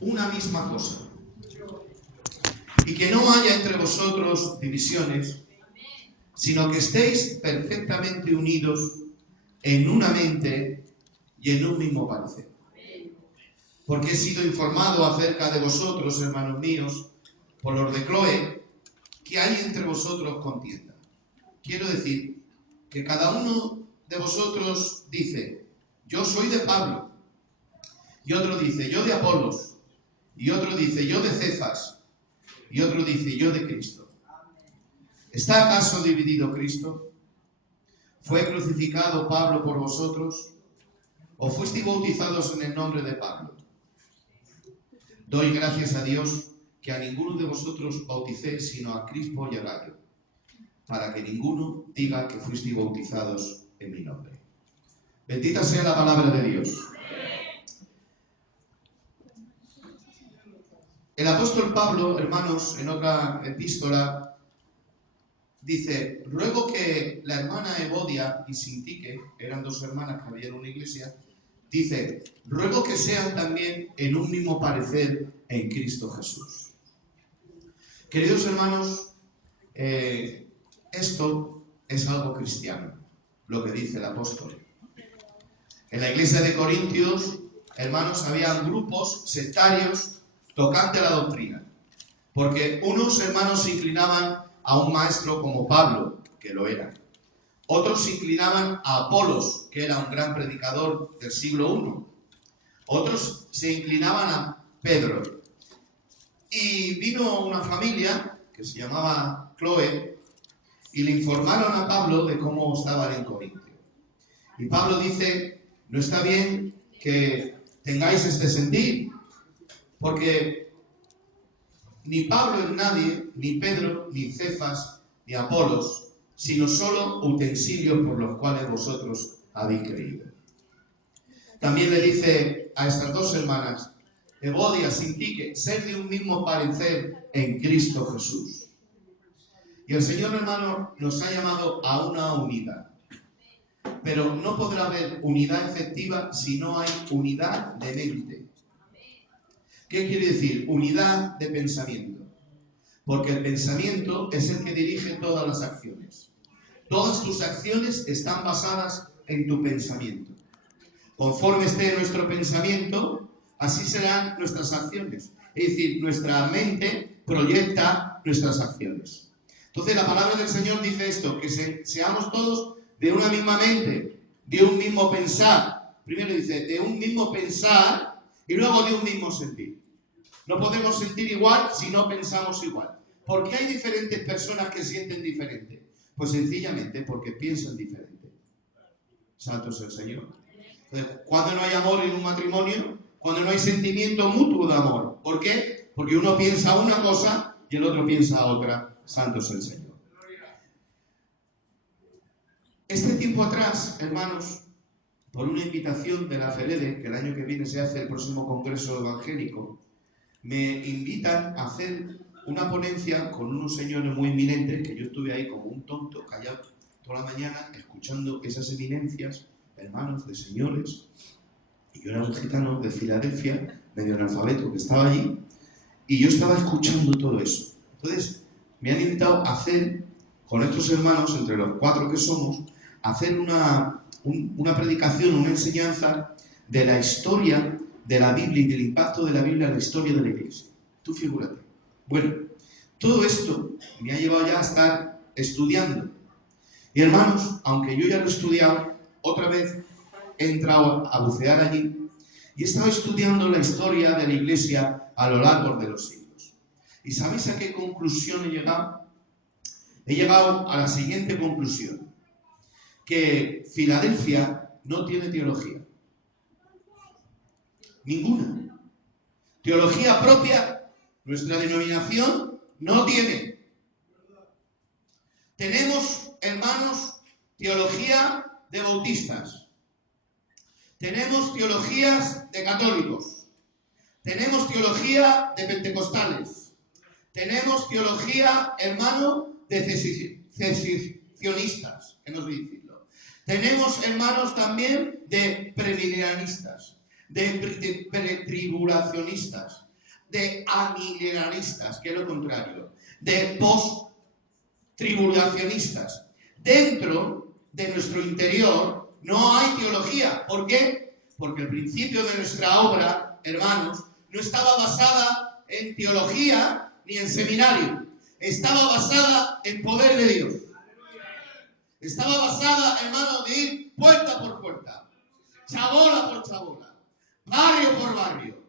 una misma cosa, y que no haya entre vosotros divisiones, sino que estéis perfectamente unidos en una mente y en un mismo parecer. Porque he sido informado acerca de vosotros, hermanos míos, por los de Cloé, que hay entre vosotros contienda. Quiero decir que cada uno de vosotros dice, yo soy de Pablo, y otro dice, yo de Apolos, y otro dice, yo de Cefas, y otro dice, yo de Cristo. ¿Está acaso dividido Cristo? ¿Fue crucificado Pablo por vosotros? ¿O fuisteis bautizados en el nombre de Pablo? Doy gracias a Dios que a ninguno de vosotros bauticé, sino a Crispo y a Gayo, para que ninguno diga que fuisteis bautizados en mi nombre. Bendita sea la palabra de Dios. El apóstol Pablo, hermanos, en otra epístola, dice, ruego que la hermana Evodia y Sintique, eran dos hermanas que había en una iglesia, dice, ruego que sean también en un mismo parecer en Cristo Jesús. Queridos hermanos, esto es algo cristiano, lo que dice el apóstol. En la iglesia de Corintios, hermanos, habían grupos sectarios tocante la doctrina, porque unos hermanos se inclinaban a un maestro como Pablo, que lo era. Otros se inclinaban a Apolos, que era un gran predicador del siglo I. Otros se inclinaban a Pedro. Y vino una familia que se llamaba Cloé y le informaron a Pablo de cómo estaban en Corintio. Y Pablo dice, no está bien que tengáis este sentir, porque ni Pablo es nadie, ni Pedro, ni Cefas, ni Apolos, sino solo utensilios por los cuales vosotros habéis creído. También le dice a estas dos hermanas, Evodia, Sintique, ser de un mismo parecer en Cristo Jesús. Y el Señor, hermano, nos ha llamado a una unidad. Pero no podrá haber unidad efectiva si no hay unidad de mente. ¿Qué quiere decir? Unidad de pensamiento. Porque el pensamiento es el que dirige todas las acciones. Todas tus acciones están basadas en tu pensamiento. Conforme esté nuestro pensamiento, así serán nuestras acciones. Es decir, nuestra mente proyecta nuestras acciones. Entonces la palabra del Señor dice esto, que seamos todos de una misma mente, de un mismo pensar. Primero dice, de un mismo pensar y luego de un mismo sentir. No podemos sentir igual si no pensamos igual. ¿Por qué hay diferentes personas que sienten diferente? Pues sencillamente porque piensan diferente. Santo es el Señor. Entonces, cuando no hay amor en un matrimonio, cuando no hay sentimiento mutuo de amor. ¿Por qué? Porque uno piensa una cosa y el otro piensa otra. Santo es el Señor. Este tiempo atrás, hermanos, por una invitación de la FELEDE, que el año que viene se hace el próximo Congreso Evangélico, me invitan a hacer una ponencia con unos señores muy eminentes, que yo estuve ahí como un tonto, callado, toda la mañana, escuchando esas eminencias, hermanos, de señores, y yo era un gitano de Filadelfia, medio analfabeto, que estaba allí, y yo estaba escuchando todo eso. Entonces, me han invitado a hacer, con estos hermanos, entre los 4 que somos, a hacer una predicación, una enseñanza de la historia de la Biblia y del impacto de la Biblia en la historia de la Iglesia. Tú figúrate. Bueno, todo esto me ha llevado ya a estar estudiando. Y hermanos, aunque yo ya lo he estudiado, otra vez he entrado a bucear allí y he estado estudiando la historia de la Iglesia a lo largo de los siglos. ¿Y sabéis a qué conclusión he llegado? He llegado a la siguiente conclusión, que Filadelfia no tiene teología. Ninguna. Teología propia, nuestra denominación no tiene. Tenemos, hermanos, teología de bautistas. Tenemos teologías de católicos. Tenemos teología de pentecostales. Tenemos teología, hermano, de cesicionistas, que no sé decirlo. Tenemos, hermanos, también de premilenianistas. de pretribulacionistas, de amilenaristas, que es lo contrario, de post-tribulacionistas. Dentro de nuestro interior no hay teología. ¿Por qué? Porque el principio de nuestra obra, hermanos, no estaba basada en teología ni en seminario. Estaba basada en poder de Dios. Estaba basada, hermanos, de ir puerta por puerta, chabola por chabola, barrio por barrio.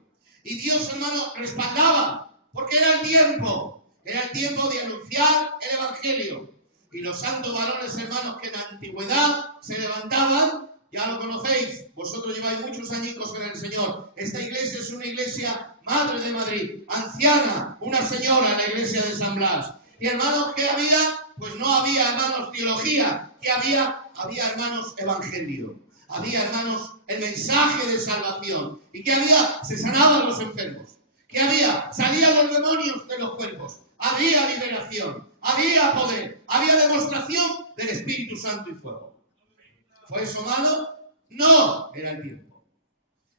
Y Dios, hermano, respaldaba, porque era el tiempo de anunciar el Evangelio. Y los santos varones, hermanos, que en la antigüedad se levantaban, ya lo conocéis, vosotros lleváis muchos añicos en el Señor. Esta iglesia es una iglesia madre de Madrid, anciana, una señora en la iglesia de San Blas. Y hermanos, ¿qué había? Pues no había, hermanos, teología. ¿Qué había? Había, hermanos, evangelio. Había, hermanos, el mensaje de salvación. ¿Y qué había? Se sanaban los enfermos. ¿Qué había? Salían los demonios de los cuerpos. Había liberación. Había poder. Había demostración del Espíritu Santo y fuego. ¿Fue eso malo? No, era el tiempo.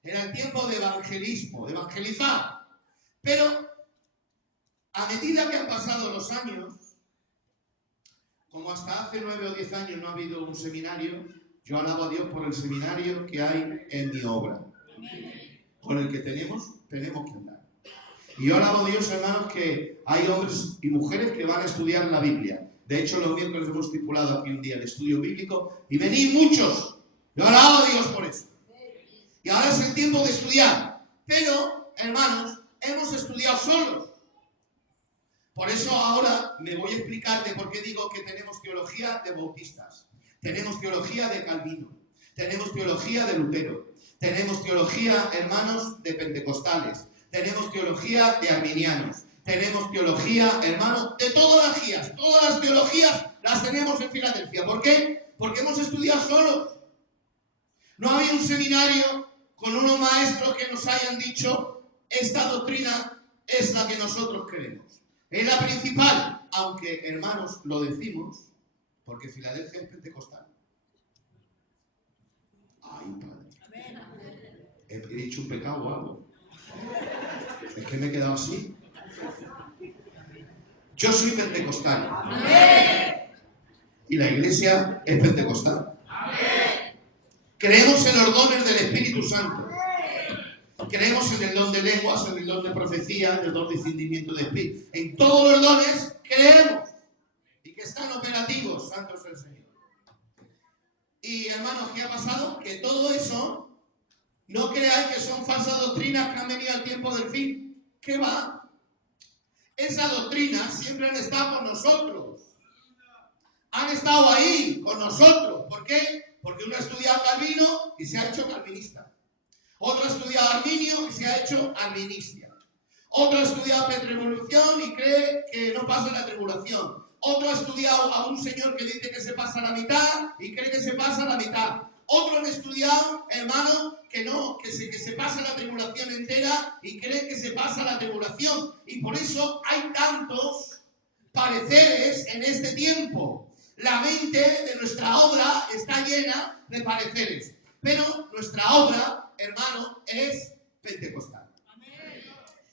Era el tiempo de evangelismo, de evangelizar. Pero a medida que han pasado los años, como hasta hace 9 o 10 años no ha habido un seminario, yo alabo a Dios por el seminario que hay en mi obra, con el que tenemos que andar. Y yo alabo a Dios, hermanos, que hay hombres y mujeres que van a estudiar la Biblia. De hecho, los miércoles hemos estipulado aquí un día el estudio bíblico y venid muchos. Yo alabo a Dios por eso. Y ahora es el tiempo de estudiar. Pero, hermanos, hemos estudiado solos. Por eso ahora me voy a explicar de por qué digo que tenemos teología de bautistas, tenemos teología de Calvino, tenemos teología de Lutero, tenemos teología, hermanos, de pentecostales, tenemos teología de arminianos, tenemos teología, hermanos, de todas las guías. Todas las teologías las tenemos en Filadelfia. ¿Por qué? Porque hemos estudiado solos. No había un seminario con unos maestros que nos hayan dicho esta doctrina es la que nosotros creemos. Es la principal, aunque, hermanos, lo decimos, porque Filadelfia es pentecostal. Ay, padre. ¿He dicho un pecado o algo? Es que me he quedado así. Yo soy pentecostal. Y la iglesia es pentecostal. Creemos en los dones del Espíritu Santo. Creemos en el don de lenguas, en el don de profecía, en el don de discernimiento de espíritu. En todos los dones creemos y que están operativos, santo es el Señor. Y hermanos, ¿qué ha pasado? Que todo eso, no creáis que son falsas doctrinas que han venido al tiempo del fin. ¿Qué va? Esas doctrinas siempre han estado con nosotros. Han estado ahí con nosotros. ¿Por qué? Porque uno ha estudiado Calvino y se ha hecho calvinista. Otro ha estudiado Arminio y se ha hecho arminista. Otro ha estudiado pretribulación y cree que no pasa la tribulación. Otro ha estudiado a un señor que dice que se pasa la mitad y cree que se pasa la mitad. Otros han estudiado, hermano, que no, que se pasa la tribulación entera y cree que se pasa la tribulación. Y por eso hay tantos pareceres en este tiempo. La mente de nuestra obra está llena de pareceres. Pero nuestra obra, hermano, es pentecostal.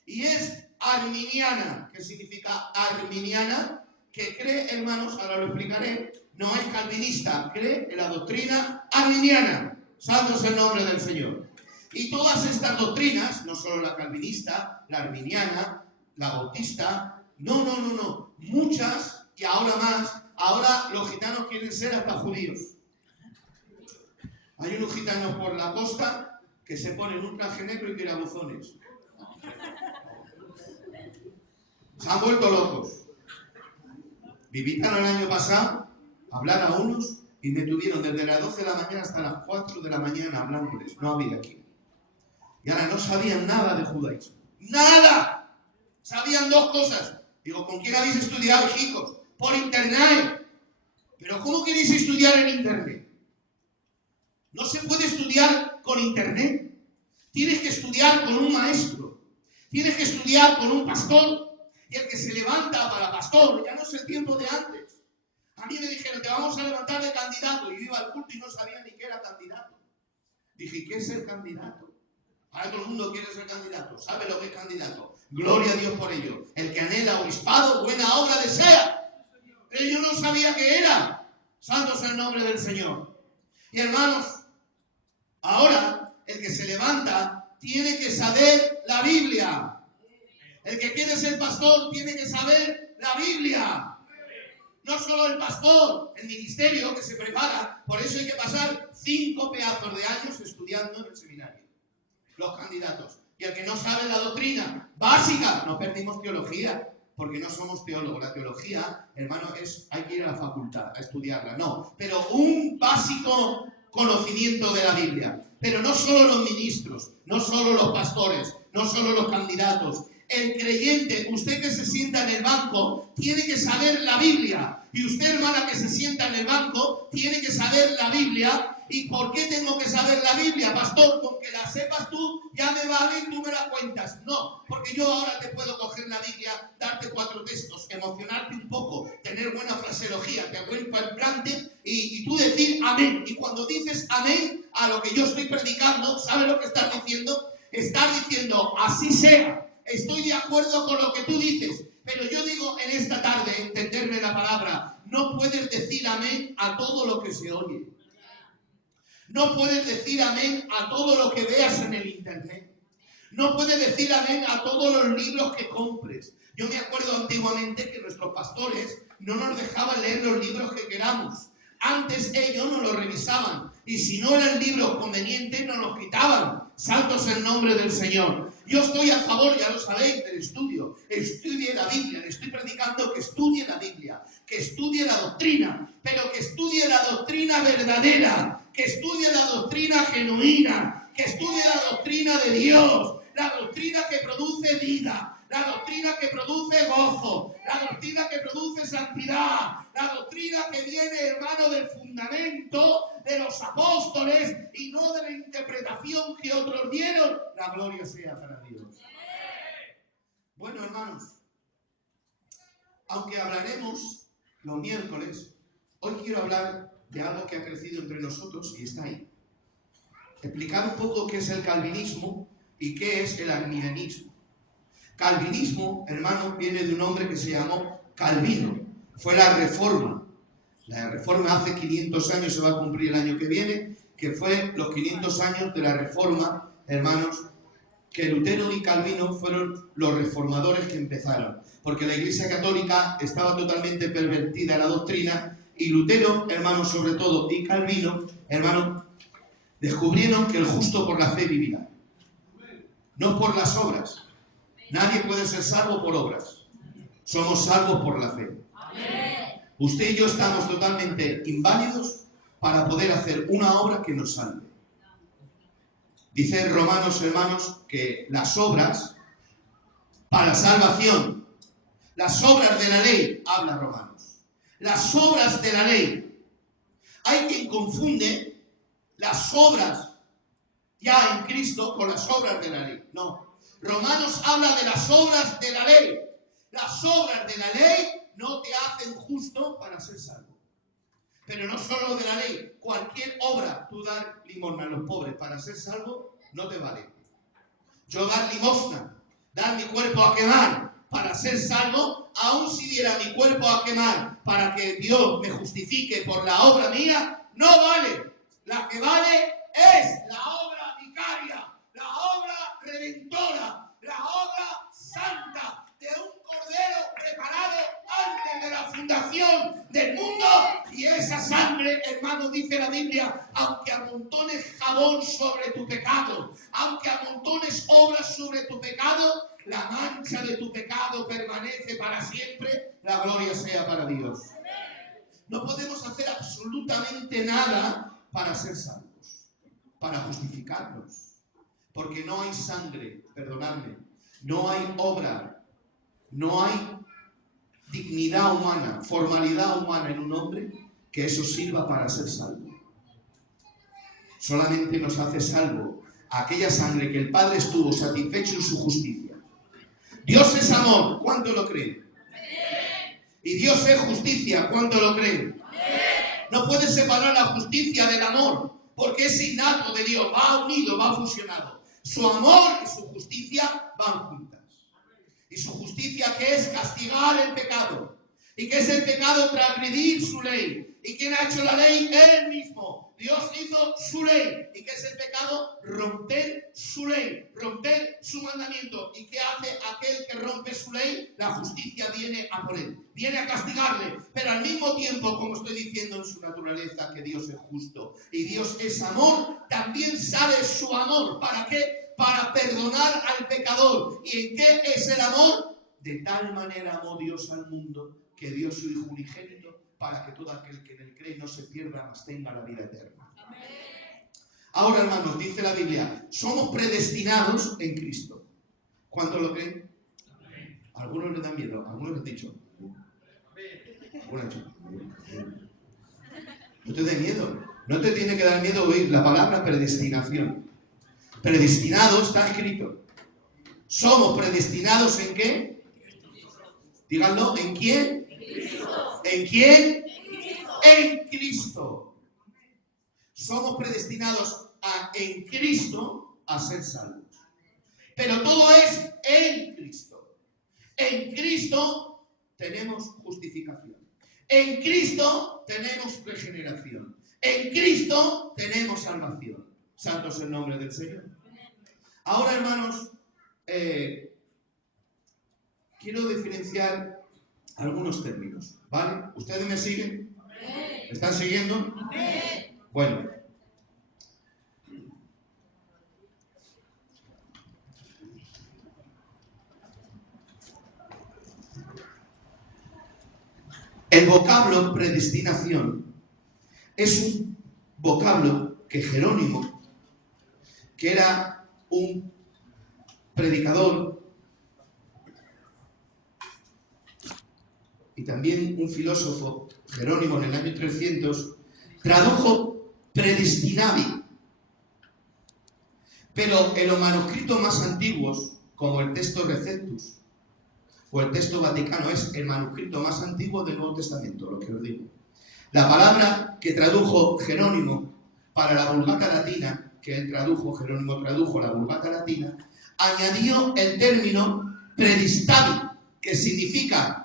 Y es arminiana. ¿Qué significa arminiana? Que cree, hermanos, ahora lo explicaré, no es calvinista, cree en la doctrina arminiana. Santo es el nombre del Señor. Y todas estas doctrinas, no solo la calvinista, la arminiana, la bautista, no. Muchas, y ahora más, ahora los gitanos quieren ser hasta judíos. Hay unos gitanos por la costa que se ponen un traje negro y tirabuzones. Se han vuelto locos. Me invitaron el año pasado a hablar a unos y me tuvieron desde las 12 de la mañana hasta las 4 de la mañana hablándoles. No había aquí. Y ahora no sabían nada de judaísmo. ¡Nada! Sabían dos cosas. Digo, ¿con quién habéis estudiado, chicos? Por internet. ¿Pero cómo queréis estudiar en internet? No se puede estudiar con internet. Tienes que estudiar con un maestro. Tienes que estudiar con un pastor. Y el que se levanta para pastor, ya no es el tiempo de antes. A mí me dijeron, te vamos a levantar de candidato. Y yo iba al culto y no sabía ni qué era candidato. Dije, ¿qué es el candidato? Ahora todo el mundo quiere ser candidato. ¿Sabe lo que es candidato? Gloria a Dios por ello. El que anhela obispado, buena obra desea. Pero yo no sabía qué era. Santo es el nombre del Señor. Y hermanos, ahora el que se levanta tiene que saber la Biblia. El que quiere ser pastor tiene que saber la Biblia. No solo el pastor, el ministerio que se prepara. Por eso hay que pasar 5 pedazos de años estudiando en el seminario. Los candidatos. Y el que no sabe la doctrina básica, no perdimos teología, porque no somos teólogos. La teología, hermano, hay que ir a la facultad a estudiarla. No, pero un básico conocimiento de la Biblia. Pero no solo los ministros, no solo los pastores, no solo los candidatos. El creyente, usted que se sienta en el banco, tiene que saber la Biblia. Y usted, hermana, que se sienta en el banco, tiene que saber la Biblia. ¿Y por qué tengo que saber la Biblia, pastor? Con que la sepas tú, ya me vale y tú me la cuentas. No, porque yo ahora te puedo coger la Biblia, darte 4 textos, emocionarte un poco, tener buena fraseología, te acuerdo el plante y tú decir amén. Y cuando dices amén a lo que yo estoy predicando, ¿sabes lo que estás diciendo? Estás diciendo, así sea. Estoy de acuerdo con lo que tú dices, pero yo digo en esta tarde, entenderme la palabra, no puedes decir amén a todo lo que se oye. No puedes decir amén a todo lo que veas en el internet. No puedes decir amén a todos los libros que compres. Yo me acuerdo antiguamente que nuestros pastores no nos dejaban leer los libros que queramos. Antes ellos nos los revisaban y si no eran libros convenientes nos los quitaban. Santos el nombre del Señor. Yo estoy a favor, ya lo sabéis, del estudio. Estudie la Biblia. Le estoy predicando que estudie la Biblia, que estudie la doctrina, pero que estudie la doctrina verdadera, que estudie la doctrina genuina, que estudie la doctrina de Dios, la doctrina que produce vida, la doctrina que produce gozo, la doctrina que produce santidad, la doctrina que viene, hermano, del fundamento de los apóstoles y no de la interpretación que otros dieron. La gloria sea para Dios. Bueno, hermanos, aunque hablaremos los miércoles, hoy quiero hablar de algo que ha crecido entre nosotros y está ahí. Explicar un poco qué es el calvinismo y qué es el arminianismo. Calvinismo, hermano, viene de un hombre que se llamó Calvino. Fue la Reforma. La Reforma hace 500 años, se va a cumplir el año que viene, que fue los 500 años de la Reforma, hermanos, que Lutero y Calvino fueron los reformadores que empezaron. Porque la Iglesia Católica estaba totalmente pervertida la doctrina y Lutero, hermano, sobre todo, y Calvino, hermano, descubrieron que el justo por la fe vivirá. No por las obras. Nadie puede ser salvo por obras. Somos salvos por la fe. Usted y yo estamos totalmente inválidos para poder hacer una obra que nos salve. Dice Romanos, hermanos, que las obras para salvación, las obras de la ley, habla Romanos, las obras de la ley. Hay quien confunde las obras ya en Cristo con las obras de la ley. No. Romanos habla de las obras de la ley. Las obras de la ley no te hacen justo para ser salvo. Pero no solo de la ley. Cualquier obra, tú dar limosna a los pobres para ser salvo, no te vale. Yo dar limosna, dar mi cuerpo a quemar para ser salvo, aun si diera mi cuerpo a quemar para que Dios me justifique por la obra mía, no vale. La que vale es la obra vicaria, la obra redentora, la obra santa de un cordero preparado antes de la fundación del mundo. Y esa sangre, hermano, dice la Biblia, aunque amontones jabón sobre tu pecado, aunque amontones obras sobre tu pecado, la mancha de tu pecado permanece para siempre. La gloria sea para Dios. No podemos hacer absolutamente nada para ser salvos, para justificarnos, porque no hay sangre, perdonadme, no hay obra, no hay dignidad humana, formalidad humana en un hombre que eso sirva para ser salvo. Solamente nos hace salvo aquella sangre que el Padre estuvo satisfecho en su justicia. Dios es amor, ¿cuánto lo creen? Y Dios es justicia, ¿cuánto lo creen? No puedes separar la justicia del amor, porque es innato de Dios, va unido, va fusionado. Su amor y su justicia van juntas. Y su justicia, que es castigar el pecado. ¿Y qué es el pecado? Transgredir su ley. ¿Y quién ha hecho la ley? Él mismo. Dios hizo su ley. ¿Y qué es el pecado? Romper su ley, romper su mandamiento. ¿Y qué hace aquel que rompe su ley? La justicia viene a por él, viene a castigarle. Pero al mismo tiempo, como estoy diciendo en su naturaleza, que Dios es justo y Dios es amor, también sale su amor. ¿Para qué? Para perdonar al pecador. ¿Y en qué es el amor? De tal manera amó Dios al mundo que dio su Hijo unigénito para que todo aquel que en él cree no se pierda, mas tenga la vida eterna. Amén. Ahora, hermanos, dice la Biblia, somos predestinados en Cristo. ¿Cuántos lo creen? Amén. Algunos les dan miedo, algunos les han dicho. No te dé miedo, no te tiene que dar miedo oír la palabra predestinación. Predestinado está escrito. ¿Somos predestinados en qué? Díganlo, ¿en quién? ¿En quién? En Cristo. Somos predestinados en Cristo a ser salvos. Pero todo es en Cristo. En Cristo tenemos justificación. En Cristo tenemos regeneración. En Cristo tenemos salvación. Santo es el nombre del Señor. Ahora, hermanos, quiero diferenciar algunos términos, ¿vale? ¿Ustedes me siguen? ¿Me están siguiendo? Bueno. El vocablo predestinación es un vocablo que Jerónimo, que era un predicador y también un filósofo, Jerónimo, en el año 300, tradujo predestinavi. Pero en los manuscritos más antiguos, como el texto Receptus o el texto Vaticano, es el manuscrito más antiguo del Nuevo Testamento, lo que os digo. La palabra que tradujo Jerónimo para la Vulgata Latina, que él tradujo, Jerónimo tradujo la Vulgata Latina, añadió el término predistavi, que significa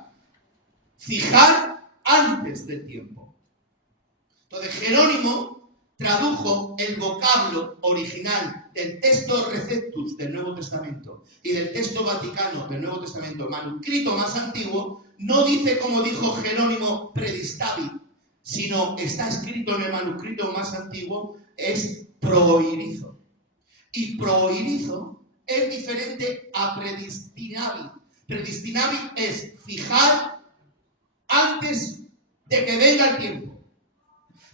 fijar antes del tiempo. Entonces Jerónimo tradujo el vocablo original del texto Receptus del Nuevo Testamento y del texto Vaticano del Nuevo Testamento, manuscrito más antiguo, no dice como dijo Jerónimo predistavi, sino está escrito en el manuscrito más antiguo, es proirizo. Y proirizo es diferente a predestinavi. Predestinavi es fijar antes de que venga el tiempo.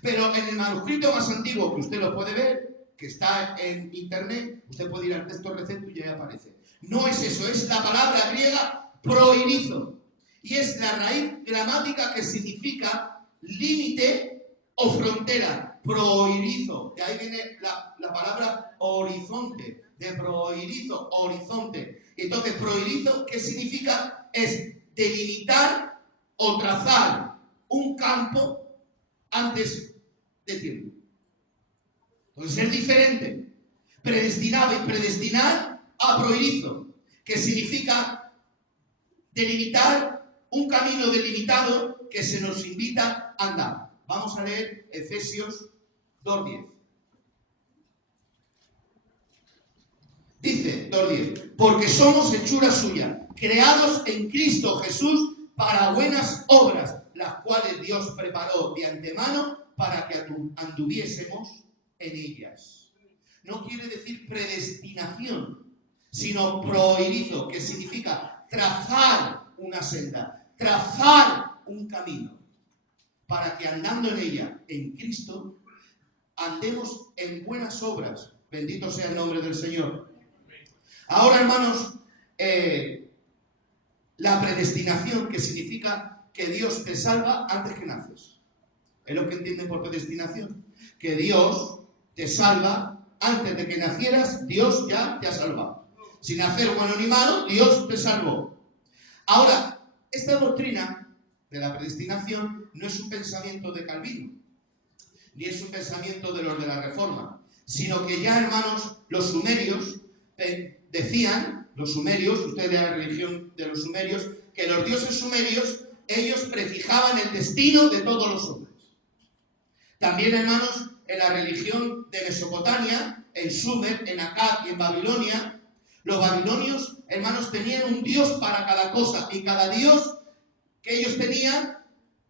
Pero en el manuscrito más antiguo, que usted lo puede ver, que está en internet, usted puede ir al texto Receptus y ahí aparece. No es eso, es la palabra griega proirizo. Y es la raíz gramática que significa límite o frontera. Proirizo. De ahí viene la palabra horizonte. De proirizo, horizonte. Entonces, proirizo, ¿qué significa? Es delimitar o trazar un campo antes de tiempo. Entonces es diferente. Predestinado y predestinar a proirizo, que significa delimitar un camino delimitado que se nos invita a andar. Vamos a leer Efesios 2:10. Dice 2:10, porque somos hechura suya, creados en Cristo Jesús para buenas obras, las cuales Dios preparó de antemano para que anduviésemos en ellas. No quiere decir predestinación, sino proirizo, que significa trazar una senda, trazar un camino, para que andando en ella, en Cristo, andemos en buenas obras. Bendito sea el nombre del Señor. Ahora, hermanos, la predestinación, que significa que Dios te salva antes que naces. Es lo que entienden por predestinación. Que Dios te salva antes de que nacieras, Dios ya te ha salvado. Sin hacer bueno ni malo, Dios te salvó. Ahora, esta doctrina de la predestinación no es un pensamiento de Calvino, ni es un pensamiento de los de la Reforma, sino que ya, hermanos, los sumerios decían los sumerios, ustedes de la religión de los sumerios, que los dioses sumerios, ellos prefijaban el destino de todos los hombres. También, hermanos, en la religión de Mesopotamia, en Sumer, en Akkad y en Babilonia, los babilonios, hermanos, tenían un dios para cada cosa, y cada dios que ellos tenían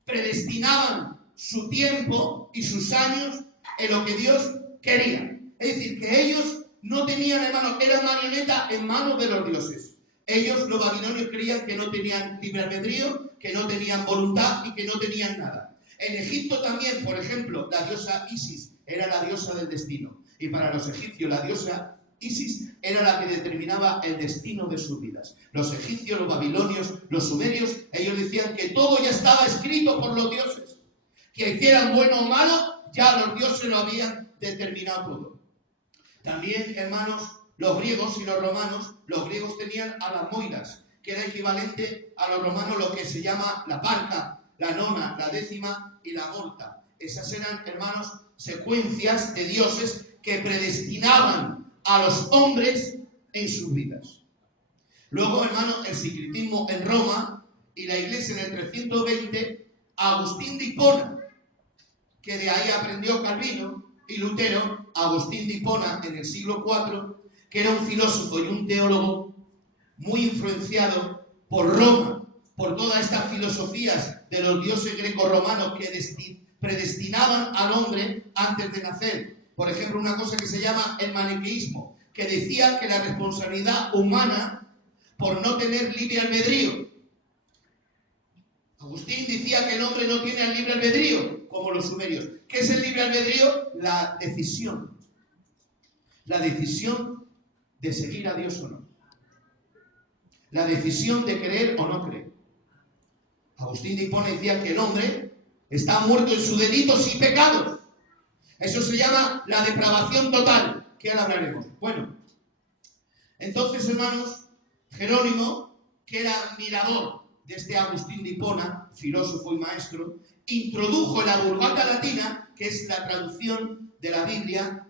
predestinaban su tiempo y sus años en lo que Dios quería. Es decir, que ellos no tenían, hermanos, eran marionetas en manos de los dioses. Ellos, los babilonios, creían que no tenían libre albedrío, que no tenían voluntad y que no tenían nada. En Egipto también, por ejemplo, la diosa Isis era la diosa del destino. Y para los egipcios, la diosa Isis era la que determinaba el destino de sus vidas. Los egipcios, los babilonios, los sumerios, ellos decían que todo ya estaba escrito por los dioses. Que hicieran bueno o malo, ya los dioses lo habían determinado todo. También, hermanos, los griegos y los romanos, los griegos tenían a las moiras, que era equivalente a los romanos lo que se llama la parca, la nona, la décima y la morta. Esas eran, hermanos, secuencias de dioses que predestinaban a los hombres en sus vidas. Luego, hermanos, el sincretismo en Roma y la iglesia en el 320, Agustín de Hipona, que de ahí aprendió Calvino y Lutero, Agustín de Hipona en el siglo IV, que era un filósofo y un teólogo muy influenciado por Roma, por todas estas filosofías de los dioses grecorromanos que predestinaban al hombre antes de nacer. Por ejemplo, una cosa que se llama el maniqueísmo, que decía que la responsabilidad humana por no tener libre albedrío. Agustín decía que el hombre no tiene el libre albedrío, como los sumerios. ¿Qué es el libre albedrío? La decisión. La decisión de seguir a Dios o no. La decisión de creer o no creer. Agustín de Hipona decía que el hombre está muerto en sus delitos y pecados. Eso se llama la depravación total, que ahora hablaremos. Bueno, entonces, hermanos, Jerónimo, que era admirador de este Agustín de Hipona, filósofo y maestro, introdujo en la Vulgata latina, que es la traducción de la Biblia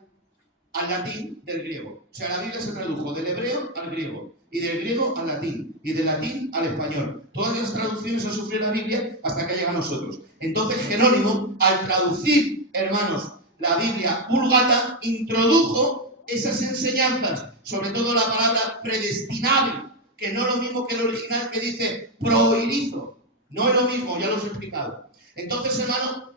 al latín del griego. O sea, la Biblia se tradujo del hebreo al griego, y del griego al latín, y del latín al español. Todas las traducciones han sufrido la Biblia hasta que llega a nosotros. Entonces Jerónimo, al traducir, hermanos, la Biblia Vulgata, introdujo esas enseñanzas, sobre todo la palabra predestinable, que no es lo mismo que el original que dice proirizo. No es lo mismo, ya lo he explicado. Entonces, hermano,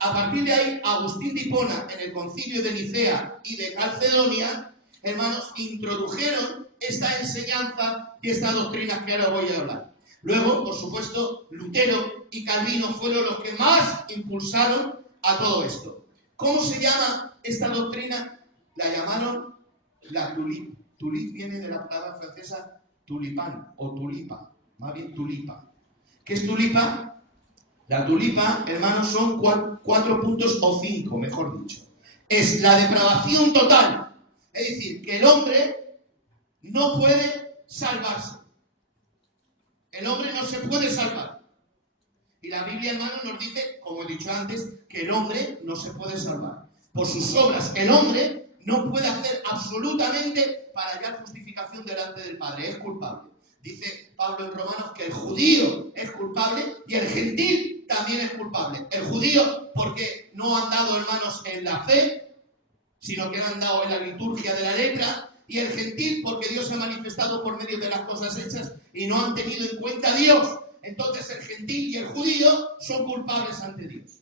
a partir de ahí, Agustín de Hipona, en el concilio de Nicea y de Calcedonia, hermanos, introdujeron esta enseñanza y estas doctrinas que ahora voy a hablar. Luego, por supuesto, Lutero y Calvino fueron los que más impulsaron a todo esto. ¿Cómo se llama esta doctrina? La llamaron la tulip. Tulip viene de la palabra francesa tulipán o tulipa, más bien tulipa. ¿Qué es tulipa? La tulipa, hermanos, son 4 puntos o 5, mejor dicho. Es la depravación total. Es decir, que el hombre no puede salvarse. El hombre no se puede salvar. Y la Biblia, hermanos, nos dice, como he dicho antes, que el hombre no se puede salvar. Por sus obras, el hombre no puede hacer absolutamente para hallar justificación delante del Padre. Es culpable. Dice Pablo en Romanos que el judío es culpable y el gentil también es culpable. El judío porque no han dado, hermanos, en la fe, sino que han andado en la liturgia de la letra, y el gentil porque Dios ha manifestado por medio de las cosas hechas y no han tenido en cuenta a Dios. Entonces el gentil y el judío son culpables ante Dios.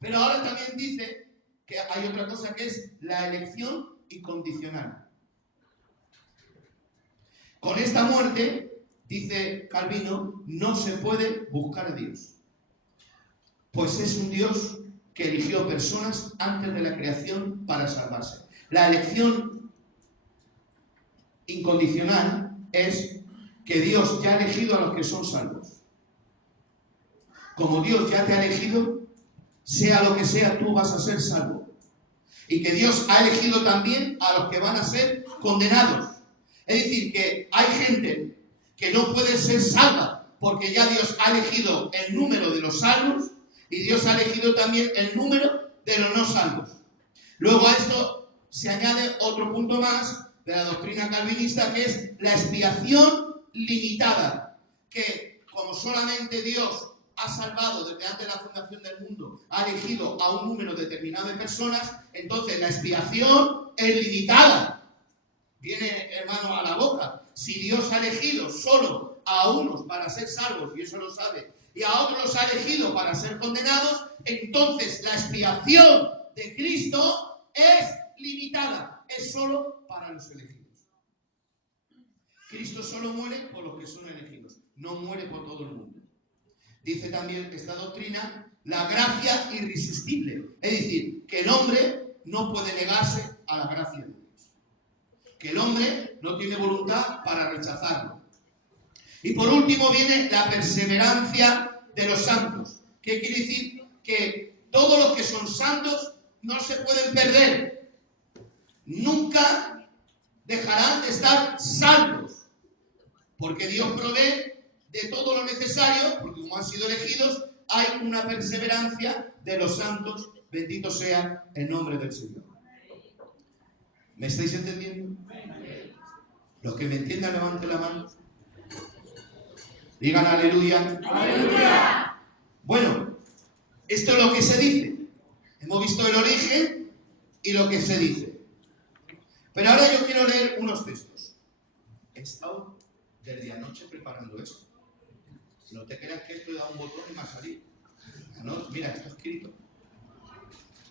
Pero ahora también dice que hay otra cosa que es la elección incondicional. Con esta muerte, dice Calvino, no se puede buscar a Dios. Pues es un Dios que eligió personas antes de la creación para salvarse. La elección incondicional es que Dios ya ha elegido a los que son salvos. Como Dios ya te ha elegido, sea lo que sea, tú vas a ser salvo. Y que Dios ha elegido también a los que van a ser condenados. Es decir, que hay gente que no puede ser salva porque ya Dios ha elegido el número de los salvos y Dios ha elegido también el número de los no salvos. Luego a esto se añade otro punto más, de la doctrina calvinista, que es la expiación limitada, que como solamente Dios ha salvado desde antes de la fundación del mundo, ha elegido a un número determinado de personas, entonces la expiación es limitada. Viene, hermano, a la boca. Si Dios ha elegido solo a unos para ser salvos, y eso lo sabe, y a otros los ha elegido para ser condenados, entonces la expiación de Cristo es limitada, es solo para los elegidos. Cristo solo muere por los que son elegidos, no muere por todo el mundo. Dice también esta doctrina la gracia irresistible, es decir, que el hombre no puede negarse a la gracia de Dios, que el hombre no tiene voluntad para rechazarlo. Y por último viene la perseverancia de los santos, que quiere decir que todos los que son santos no se pueden perder, nunca dejarán de estar salvos, porque Dios provee de todo lo necesario, porque como han sido elegidos, hay una perseverancia de los santos, bendito sea el nombre del Señor. ¿Me estáis entendiendo? Los que me entiendan, levanten la mano. Digan aleluya. ¡Aleluya! Bueno, esto es lo que se dice. Hemos visto el origen y lo que se dice. Pero ahora yo quiero leer unos textos. He estado desde anoche preparando esto. No te creas que esto le da un botón y va a salir. No, mira, está escrito.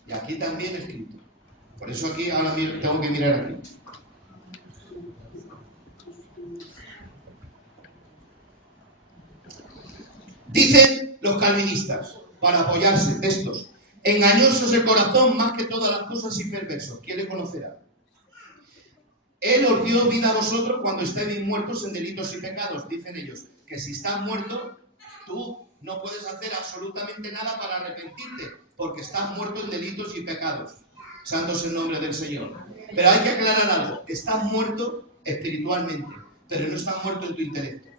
Y aquí también escrito. Por eso aquí ahora tengo que mirar aquí. Dicen los calvinistas, para apoyarse, textos: engañoso es el corazón más que todas las cosas y perverso. ¿Quién le conocerá? Él os dio vida a vosotros cuando estéis muertos en delitos y pecados. Dicen ellos que si estás muerto, tú no puedes hacer absolutamente nada para arrepentirte, porque estás muerto en delitos y pecados. Santo es el nombre del Señor. Pero hay que aclarar algo: estás muerto espiritualmente, pero no estás muerto en tu intelecto.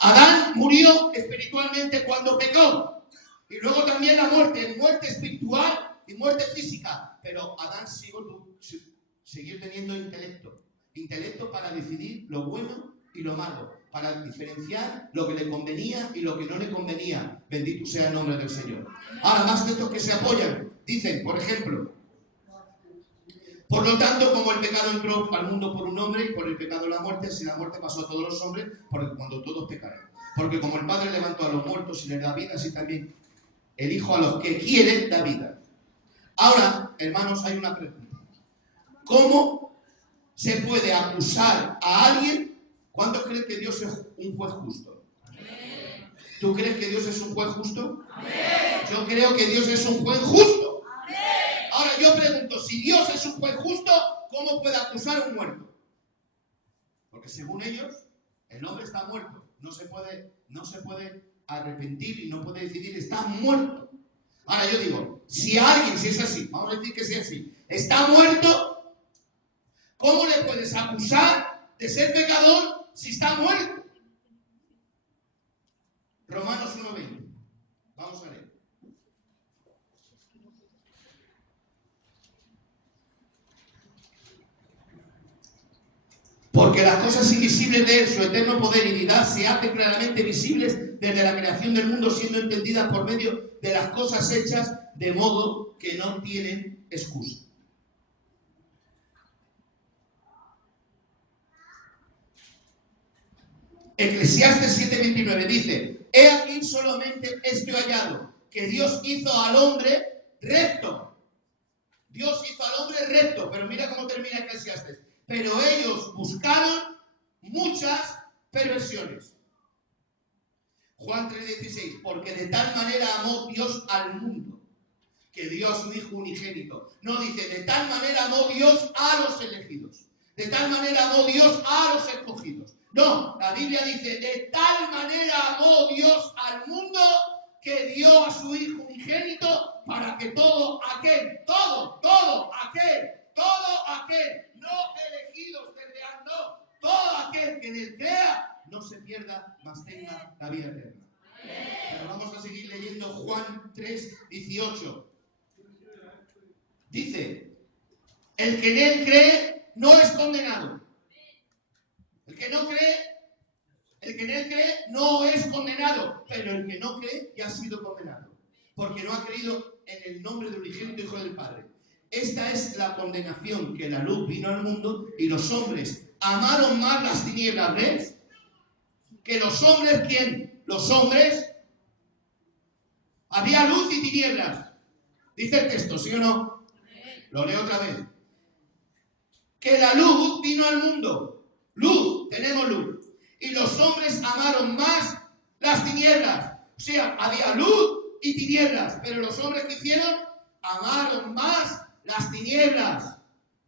Adán murió espiritualmente cuando pecó. Y luego también la muerte espiritual y muerte física. Pero Adán siguió teniendo intelecto. Intelecto para decidir lo bueno y lo malo. Para diferenciar lo que le convenía y lo que no le convenía. Bendito sea el nombre del Señor. Ahora, más textos que se apoyan. Dicen, por ejemplo: por lo tanto, como el pecado entró al mundo por un hombre, y por el pecado la muerte, así la muerte pasó a todos los hombres, porque cuando todos pecaron. Porque como el Padre levantó a los muertos y les da vida, así también el Hijo a los que quieren da vida. Ahora, hermanos, hay una pregunta. ¿Cómo se puede acusar a alguien? ¿Cuántos creen que Dios es un juez justo? Amén. ¿Tú crees que Dios es un juez justo? Amén. Yo creo que Dios es un juez justo. Amén. Ahora yo pregunto, si Dios es un juez justo, ¿cómo puede acusar a un muerto? Porque según ellos, el hombre está muerto. No se puede arrepentir y no puede decidir, está muerto. Ahora yo digo, si alguien, si es así, vamos a decir que sea así, está muerto, ¿cómo le puedes acusar de ser pecador si está muerto? Romanos 1:20. Vamos a leer. Porque las cosas invisibles de Él, su eterno poder y deidad, se hacen claramente visibles desde la creación del mundo, siendo entendidas por medio de las cosas hechas, de modo que no tienen excusa. Eclesiastes 7:29 dice: he aquí solamente esto he hallado, que Dios hizo al hombre recto. Dios hizo al hombre recto, pero mira cómo termina Eclesiastes. Pero ellos buscaron muchas perversiones. Juan 3:16, porque de tal manera amó Dios al mundo, que dio a su Hijo unigénito. No dice, de tal manera amó Dios a los elegidos. De tal manera amó Dios a los escogidos. No, la Biblia dice, de tal manera amó Dios al mundo, que dio a su Hijo unigénito, para que todo aquel, no elegidos desde antes, todo aquel que en él crea, no se pierda, mas tenga la vida eterna. Pero vamos a seguir leyendo Juan 3:18. Dice, el que en él cree no es condenado. El que no cree, el que en él cree, no es condenado. Pero el que no cree ya ha sido condenado, porque no ha creído en el nombre del unigénito Hijo del Padre. Esta es la condenación, que la luz vino al mundo y los hombres amaron más las tinieblas, ¿ves? Que los hombres, ¿quién? Los hombres. Había luz y tinieblas. Dice el texto, ¿sí o no? Lo leo otra vez. Que la luz vino al mundo. Luz, tenemos luz. Y los hombres amaron más las tinieblas. O sea, había luz y tinieblas. Pero los hombres que hicieron, amaron más las tinieblas.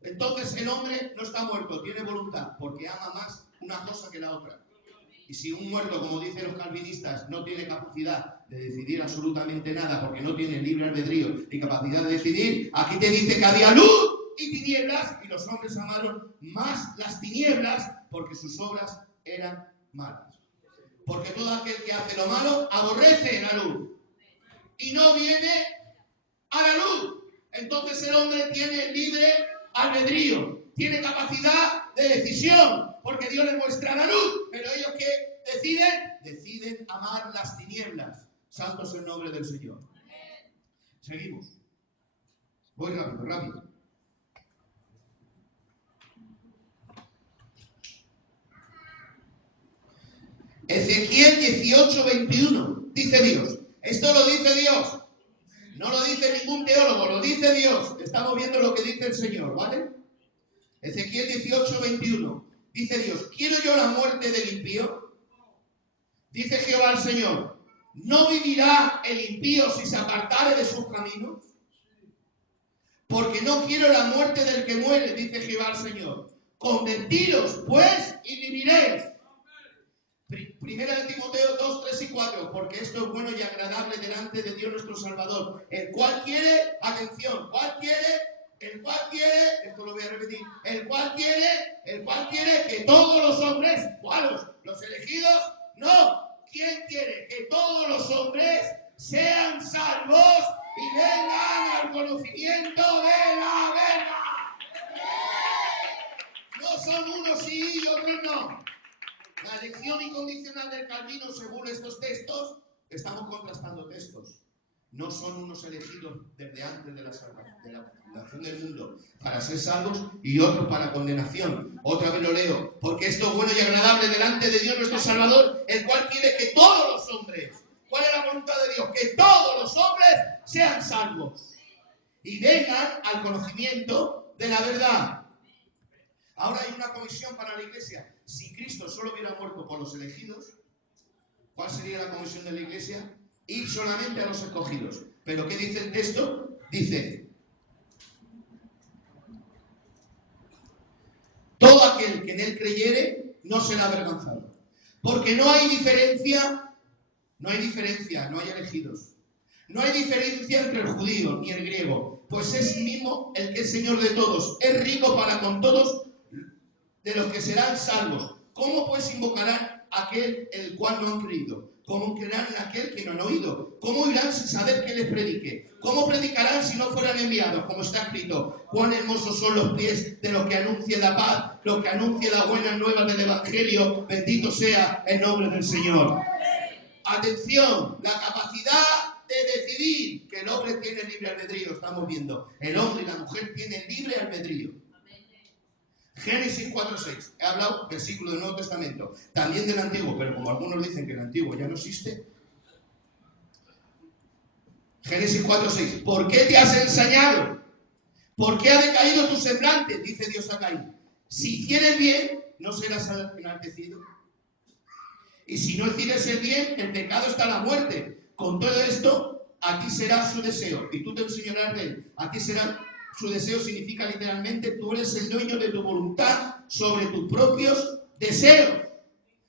Entonces el hombre no está muerto, tiene voluntad, porque ama más una cosa que la otra. Y si un muerto, como dicen los calvinistas, no tiene capacidad de decidir absolutamente nada, porque no tiene libre albedrío ni capacidad de decidir, aquí te dice que había luz y tinieblas, y los hombres amaron más las tinieblas, porque sus obras eran malas. Porque todo aquel que hace lo malo aborrece la luz y no viene a la luz. Entonces el hombre tiene libre albedrío, tiene capacidad de decisión, porque Dios le muestra la luz, pero ellos que deciden amar las tinieblas. Santo es el nombre del Señor. Seguimos. Voy rápido. Ezequiel 18:21, dice Dios. Esto lo dice Dios. No lo dice ningún teólogo, lo dice Dios. Estamos viendo lo que dice el Señor, ¿vale? Ezequiel 18:21. Dice Dios, ¿quiero yo la muerte del impío? Dice Jehová el Señor, ¿no vivirá el impío si se apartare de sus caminos? Porque no quiero la muerte del que muere, dice Jehová el Señor. Convertiros, pues, y viviréis. Primera de Timoteo 2, 3 y 4, porque esto es bueno y agradable delante de Dios nuestro Salvador, el cual quiere, atención, el cual quiere, esto lo voy a repetir, el cual quiere que todos los hombres, ¿cuáles? ¿Los elegidos? No. ¿Quién quiere? Que todos los hombres sean salvos y vengan al conocimiento de la verdad. No son unos sí y otros no. La elección incondicional del Calvino, según estos textos, estamos contrastando textos. No son unos elegidos desde antes de la fundación del mundo para ser salvos y otros para condenación. Otra vez lo leo. Porque esto es bueno y agradable delante de Dios nuestro Salvador, el cual quiere que todos los hombres, ¿cuál es la voluntad de Dios? Que todos los hombres sean salvos y vengan al conocimiento de la verdad. Ahora hay una comisión para la iglesia. Si Cristo solo hubiera muerto por los elegidos, ¿cuál sería la comisión de la iglesia? Ir solamente a los escogidos. ¿Pero qué dice el texto? Dice, todo aquel que en él creyere no será avergonzado. Porque no hay diferencia, no hay elegidos. No hay diferencia entre el judío ni el griego, pues es mismo el que es Señor de todos, es rico para con todos de los que serán salvos. ¿Cómo pues invocarán aquel el cual no han creído? ¿Cómo creerán en aquel que no han oído? ¿Cómo irán sin saber que les predique? ¿Cómo predicarán si no fueran enviados? Como está escrito, cuán hermosos son los pies de los que anuncien la paz, los que anuncien la buena nueva del Evangelio. Bendito sea el nombre del Señor. Atención, la capacidad de decidir, que el hombre tiene libre albedrío, estamos viendo. El hombre y la mujer tienen libre albedrío. Génesis 4:6. He hablado versículo del Nuevo Testamento, también del Antiguo, pero como algunos dicen que el Antiguo ya no existe. Génesis 4:6. ¿Por qué te has ensañado? ¿Por qué ha decaído tu semblante? Dice Dios a Caín. Si hicieres bien, no serás enaltecido. Y si no hicieres el bien, el pecado está la muerte. Con todo esto, a ti será su deseo, y tú te enseñarás de él. A ti será su deseo, significa literalmente, tú eres el dueño de tu voluntad sobre tus propios deseos.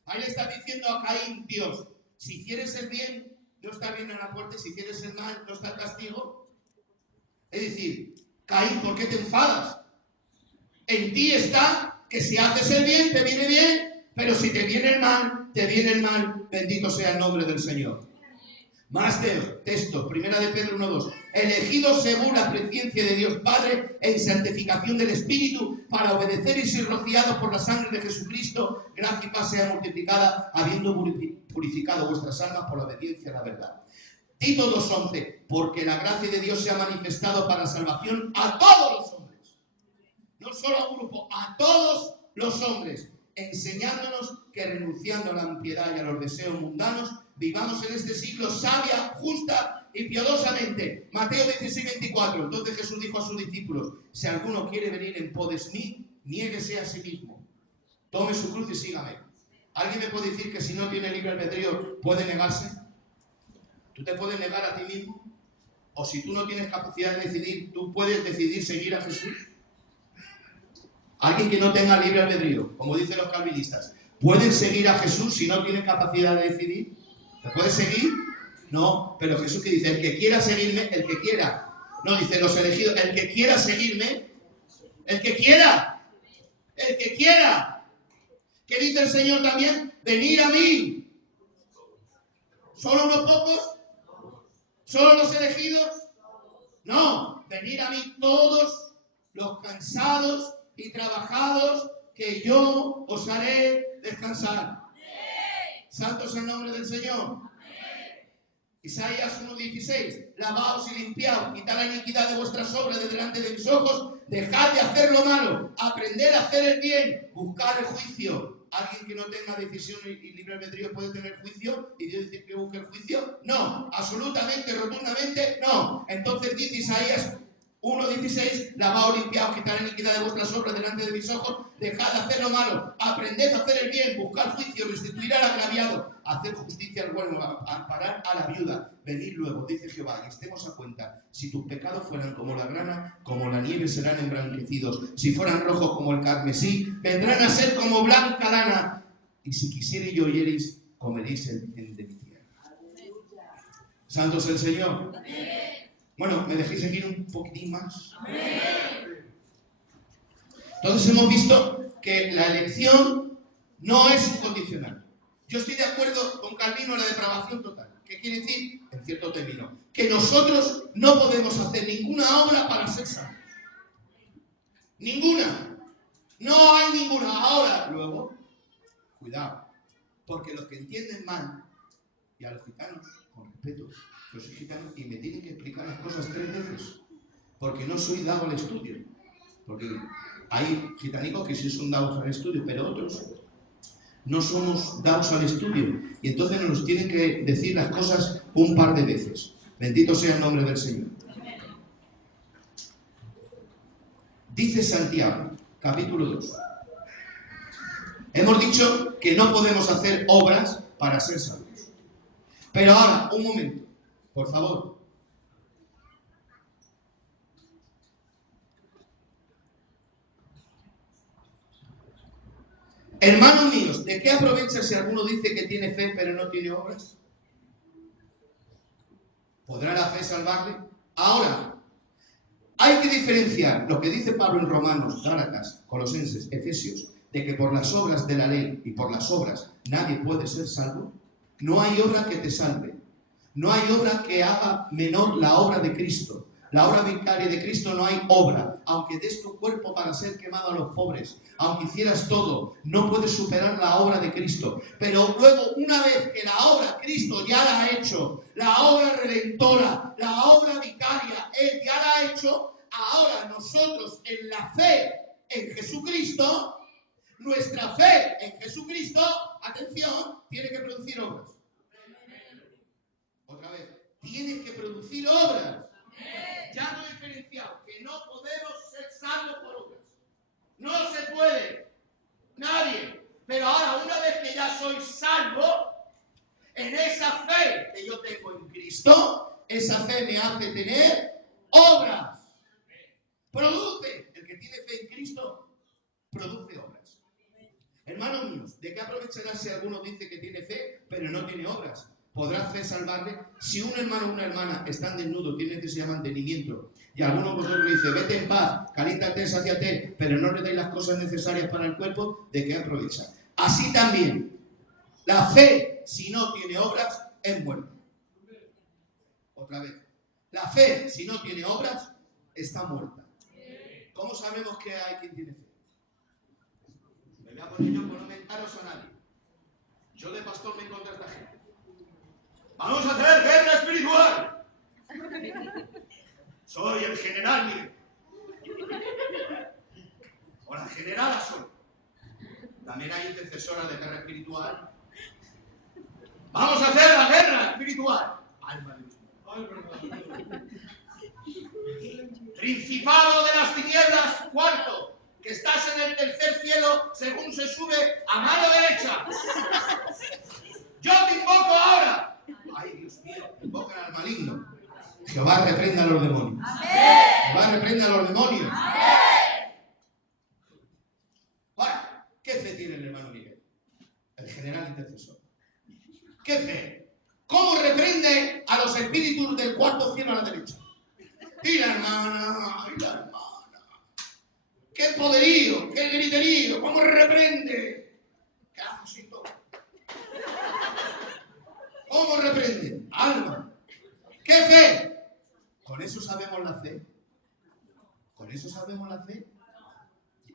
Ahí le está diciendo a Caín, Dios, si hicieres el bien, no está bien en la puerta, y si hicieres el mal, no está el castigo. Es decir, Caín, ¿por qué te enfadas? En ti está que si haces el bien, te viene bien, pero si te viene el mal, te viene el mal. Bendito sea el nombre del Señor. Más textos, primera de Pedro 1:2. Elegidos según la presciencia de Dios Padre en santificación del Espíritu, para obedecer y ser rociados por la sangre de Jesucristo, gracia y paz sea multiplicada, habiendo purificado vuestras almas por la obediencia a la verdad. Tito 2:11. Porque la gracia de Dios se ha manifestado para salvación a todos los hombres. No solo a un grupo, a todos los hombres, enseñándonos que renunciando a la impiedad y a los deseos mundanos, vivamos en este siglo sabia, justa y piadosamente. Mateo 16:24. Entonces Jesús dijo a sus discípulos: si alguno quiere venir en pos de mí, niéguese a sí mismo, tome su cruz y sígame. ¿Alguien me puede decir que si no tiene libre albedrío puede negarse? ¿Tú te puedes negar a ti mismo? ¿O si tú no tienes capacidad de decidir, tú puedes decidir seguir a Jesús? Alguien que no tenga libre albedrío, como dicen los calvinistas, ¿pueden seguir a Jesús si no tiene capacidad de decidir? ¿Te puedes seguir? No, pero Jesús que dice, el que quiera seguirme, el que quiera. No, dice los elegidos, el que quiera seguirme, el que quiera. El que quiera. ¿Qué dice el Señor también? Venid a mí. ¿Solo unos pocos? ¿Solo los elegidos? No, venid a mí todos los cansados y trabajados, que yo os haré descansar. Santo es el nombre del Señor. Isaías 1:16. Lavaos y limpiaos, quitad la iniquidad de vuestras obras de delante de mis ojos, dejad de hacer lo malo, aprended a hacer el bien, buscad el juicio. ¿Alguien que no tenga decisión y libre albedrío puede tener juicio? ¿Y Dios dice que busque el juicio? No, absolutamente, rotundamente no. Entonces dice Isaías 1:16, lavaos, limpiaos, quitad la iniquidad de vuestras obras delante de mis ojos, dejad de hacer lo malo, aprended a hacer el bien, buscar juicio, restituir al agraviado, hacer justicia al bueno, amparar a la viuda. Venid luego, dice Jehová, y estemos a cuenta. Si tus pecados fueran como la grana, como la nieve serán emblanquecidos. Si fueran rojos como el carmesí, vendrán a ser como blanca lana. Y si quisierais y oyereis, comeréis el bien de mi tierra. Santo es el Señor. Bueno, ¿me dejéis seguir un poquitín más? Entonces hemos visto que la elección no es incondicional. Yo estoy de acuerdo con Calvino en la depravación total. ¿Qué quiere decir? En cierto término, que nosotros no podemos hacer ninguna obra para ser salvos. Ninguna. No hay ninguna. Ahora, luego, cuidado, porque los que entienden mal, y a los gitanos, con respeto, yo soy gitano y me tienen que explicar las cosas 3 veces, porque no soy dado al estudio. Porque hay gitanicos que sí son dados al estudio, pero otros no somos dados al estudio. Y entonces nos tienen que decir las cosas un par de veces. Bendito sea el nombre del Señor. Dice Santiago, capítulo 2. Hemos dicho que no podemos hacer obras para ser salvos. Pero ahora, un momento, por favor. Hermanos míos, ¿de qué aprovecha si alguno dice que tiene fe pero no tiene obras? ¿Podrá la fe salvarle? Ahora, hay que diferenciar lo que dice Pablo en Romanos, Gálatas, Colosenses, Efesios, de que por las obras de la ley y por las obras nadie puede ser salvo. No hay obra que te salve. No hay obra que haga menor la obra de Cristo. La obra vicaria de Cristo no hay obra. Aunque des tu cuerpo para ser quemado a los pobres, aunque hicieras todo, no puedes superar la obra de Cristo. Pero luego, una vez que la obra Cristo ya la ha hecho, la obra redentora, la obra vicaria, Él ya la ha hecho, ahora nosotros en la fe en Jesucristo, nuestra fe en Jesucristo, atención, tiene que producir obras. Otra vez, tienes que producir obras. Ya no he diferenciado que no podemos ser salvos por obras. No se puede. Nadie. Pero ahora, una vez que ya soy salvo, en esa fe que yo tengo en Cristo, esa fe me hace tener obras. Produce. El que tiene fe en Cristo, produce obras. Hermanos míos, ¿de qué aprovechará si alguno dice que tiene fe, pero no tiene obras? ¿Podrá fe salvarle? Si un hermano o una hermana están desnudos, tienen necesidad de mantenimiento, y alguno de vosotros le dice, vete en paz, caliéntate, sáciate, pero no le dais las cosas necesarias para el cuerpo, ¿de qué aprovecha? Así también, la fe, si no tiene obras, es muerta. Otra vez. La fe, si no tiene obras, está muerta. ¿Cómo sabemos que hay quien tiene fe? Me voy a poner yo por no mentaros a nadie. Yo de pastor me encontré a esta gente. Vamos a hacer guerra espiritual. Soy el general Miguel. O la generala soy. También hay intercesoras de guerra espiritual. Vamos a hacer la guerra espiritual. Alma de Dios. Principado de las tinieblas, cuarto, que estás en el tercer cielo según se sube a mano derecha. Yo te invoco ahora. Ay, Dios mío, invocan al maligno. Jehová reprenda a los demonios. Jehová reprenda a los demonios. Bueno, ¿qué fe tiene el hermano Miguel? El general intercesor. ¿Qué fe? ¿Cómo reprende a los espíritus del cuarto cielo a la derecha? Y la hermana, ¡qué poderío! ¡Qué griterío! ¿Cómo reprende? ¿Qué hace todo? ¿Cómo reprende? Alma. ¿Qué fe? ¿Con eso sabemos la fe? ¿Con eso sabemos la fe?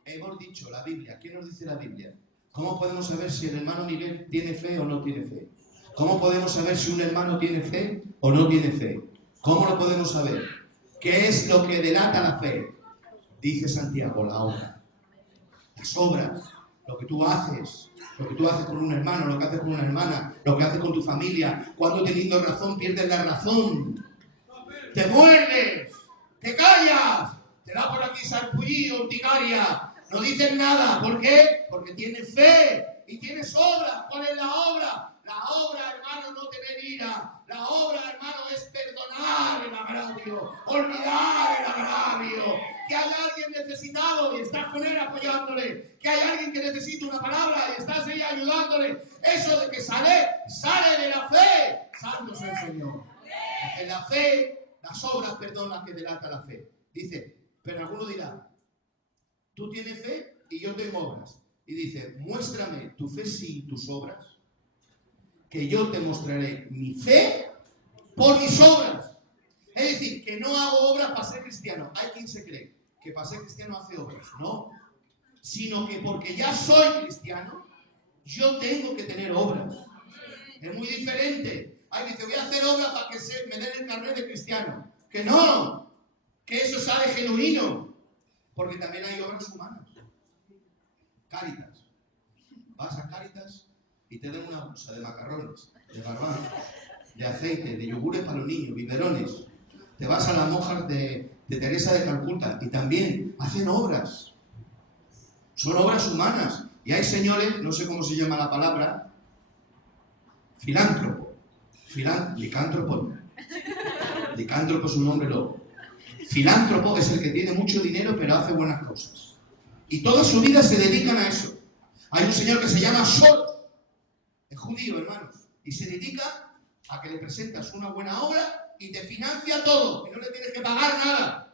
Hemos dicho la Biblia. ¿Qué nos dice la Biblia? ¿Cómo podemos saber si el hermano Miguel tiene fe o no tiene fe? ¿Cómo podemos saber si un hermano tiene fe o no tiene fe? ¿Cómo lo podemos saber? ¿Qué es lo que delata la fe? Dice Santiago, la obra. Las obras, lo que tú haces con un hermano, lo que haces con una hermana, lo que haces con tu familia. Cuando teniendo razón pierdes la razón. Te muerdes, te callas, te da por aquí sarpullido, urticaria. No dices nada. ¿Por qué? Porque tienes fe y tienes obra. ¿Cuál es la obra? La obra, hermano, no tener ira. La obra, hermano, es perdonar el agravio, olvidar el agravio. Que hay alguien necesitado y estás con él apoyándole. Que hay alguien que necesita una palabra y estás ahí ayudándole. Eso de que sale de la fe. Santo sea el Señor. En la fe, las obras, perdón, las que delata la fe. Dice, pero alguno dirá, tú tienes fe y yo tengo obras. Y dice, muéstrame tu fe sin tus obras, que yo te mostraré mi fe por mis obras. Es decir, que no hago obras para ser cristiano. Hay quien se cree que para ser cristiano hace obras. No. Sino que porque ya soy cristiano, yo tengo que tener obras. Es muy diferente. Ay, dice, voy a hacer obras para que me den el carnet de cristiano. Que no. Que eso sale genuino. Porque también hay obras humanas. Cáritas. Vas a Cáritas y te dan una bolsa de macarrones, de garbanzos, de aceite, de yogures para los niños, biberones. Te vas a las monjas de Teresa de Calcuta y también hacen obras. Son obras humanas. Y hay señores, no sé cómo se llama la palabra, filántropo. Licántropo. Licántropo es un nombre loco. Filántropo es el que tiene mucho dinero pero hace buenas cosas. Y toda su vida se dedican a eso. Hay un señor que se llama Soros. Es judío, hermanos. Y se dedica a que le presentas una buena obra y te financia todo. Y no le tienes que pagar nada.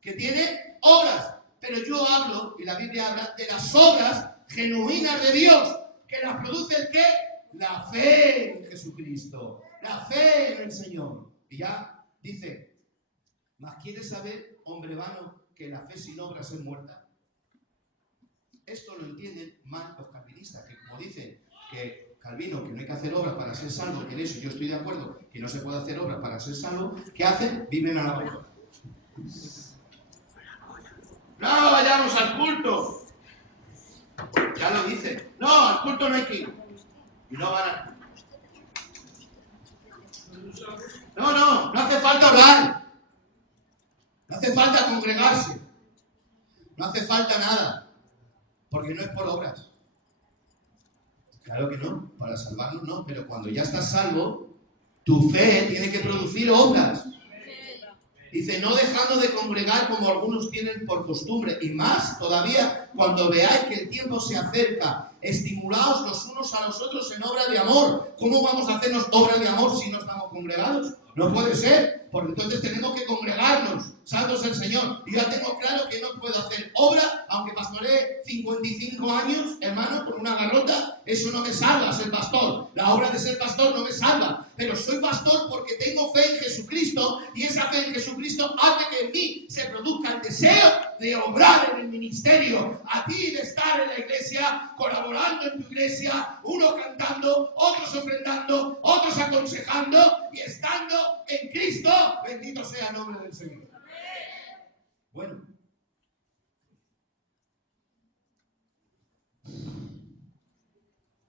Que tiene obras. Pero yo hablo, y la Biblia habla, de las obras genuinas de Dios. Que las produce el ¿qué? La fe en Jesucristo. La fe en el Señor. Y ya dice, ¿mas quieres saber, hombre vano, que la fe sin obras es muerta? Esto lo entienden mal los calvinistas, que como dicen que Calvino, que no hay que hacer obras para ser salvo, que en eso yo estoy de acuerdo, que no se puede hacer obras para ser salvo, ¿qué hacen? Viven a la boca. No vayamos al culto. Ya lo dice. No, al culto no hay que ir. Y no van a... No hace falta orar. No hace falta congregarse. No hace falta nada. Porque no es por obras. Claro que no, para salvarnos no, pero cuando ya estás salvo, tu fe tiene que producir obras. Dice, no dejando de congregar como algunos tienen por costumbre, y más todavía cuando veáis que el tiempo se acerca, estimulaos los unos a los otros en obra de amor. ¿Cómo vamos a hacernos obra de amor si no estamos congregados? No puede ser, porque entonces tenemos que congregarnos. Santo es el Señor. Y yo ya tengo claro que no puedo hacer obra, aunque pastoreé 55 años, hermano, con una garrota. Eso no me salva, ser pastor. La obra de ser pastor no me salva. Pero soy pastor porque tengo fe en Jesucristo, y esa fe en Jesucristo hace que en mí se produzca el deseo de obrar en el ministerio. A ti de estar en la iglesia, colaborando en tu iglesia, uno cantando, otros ofrendando, otros aconsejando y estando en Cristo. Bendito sea el nombre del Señor. Bueno,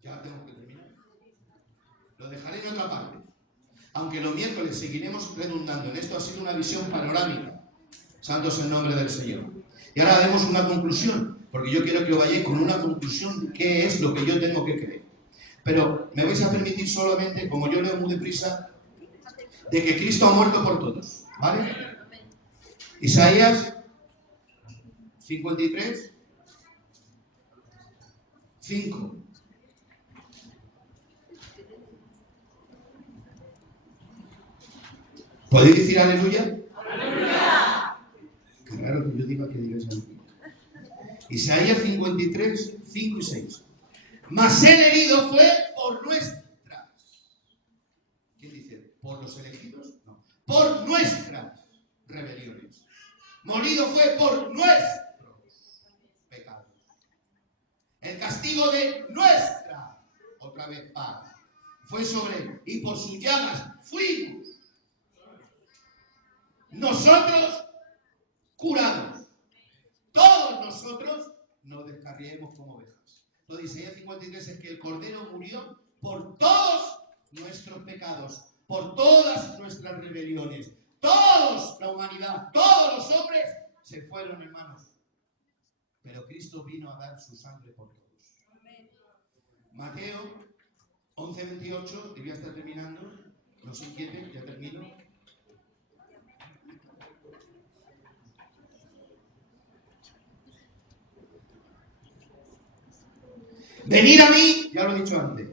ya tengo que terminar. Lo dejaré en otra parte. Aunque los miércoles seguiremos redundando en esto, ha sido una visión panorámica. Santo es el nombre del Señor. Y ahora haremos una conclusión, porque yo quiero que os vayáis con una conclusión de qué es lo que yo tengo que creer. Pero me vais a permitir solamente, como yo leo muy deprisa, de que Cristo ha muerto por todos. ¿Vale? Isaías 53, 5. ¿Podéis decir aleluya? ¡Aleluya! Qué raro que yo diga que digáis aleluya. Isaías 53, 5 y 6. Mas el herido fue por nuestras. ¿Quién dice? ¿Por los elegidos? No. Por nuestras rebeliones. Molido fue por nuestros pecados. El castigo de nuestra, otra vez paz, fue sobre él. Y por sus llagas fuimos nosotros curados. Todos nosotros nos descarriemos como ovejas. Lo dice Isaías 53, es que el Cordero murió por todos nuestros pecados, por todas nuestras rebeliones. Todos, la humanidad, todos los hombres se fueron, hermanos. Pero Cristo vino a dar su sangre por todos. Mateo 11:28, debía estar terminando, no se inquieten, ya termino. Venid a mí, ya lo he dicho antes,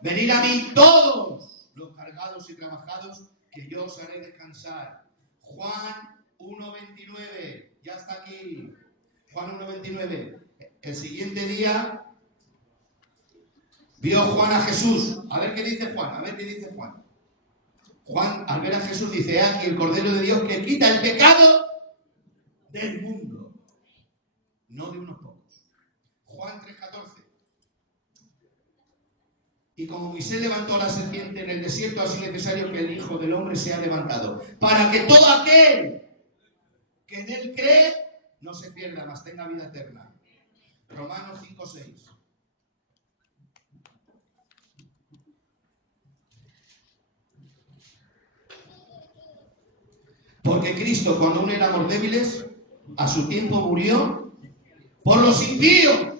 venid a mí todos los cargados y trabajados, que yo os haré descansar. Juan 1:29, ya está aquí. Juan 1:29. El siguiente día vio Juan a Jesús. A ver qué dice Juan, a ver qué dice Juan. Juan, al ver a Jesús, dice: aquí el Cordero de Dios que quita el pecado del mundo, no de unos pocos. Juan 3:14. Y como Moisés levantó a la serpiente en el desierto, así es necesario que el Hijo del Hombre sea levantado, para que todo aquel que en él cree no se pierda, mas tenga vida eterna. Romanos 5:6. Porque Cristo, cuando aún éramos débiles, a su tiempo murió por los impíos.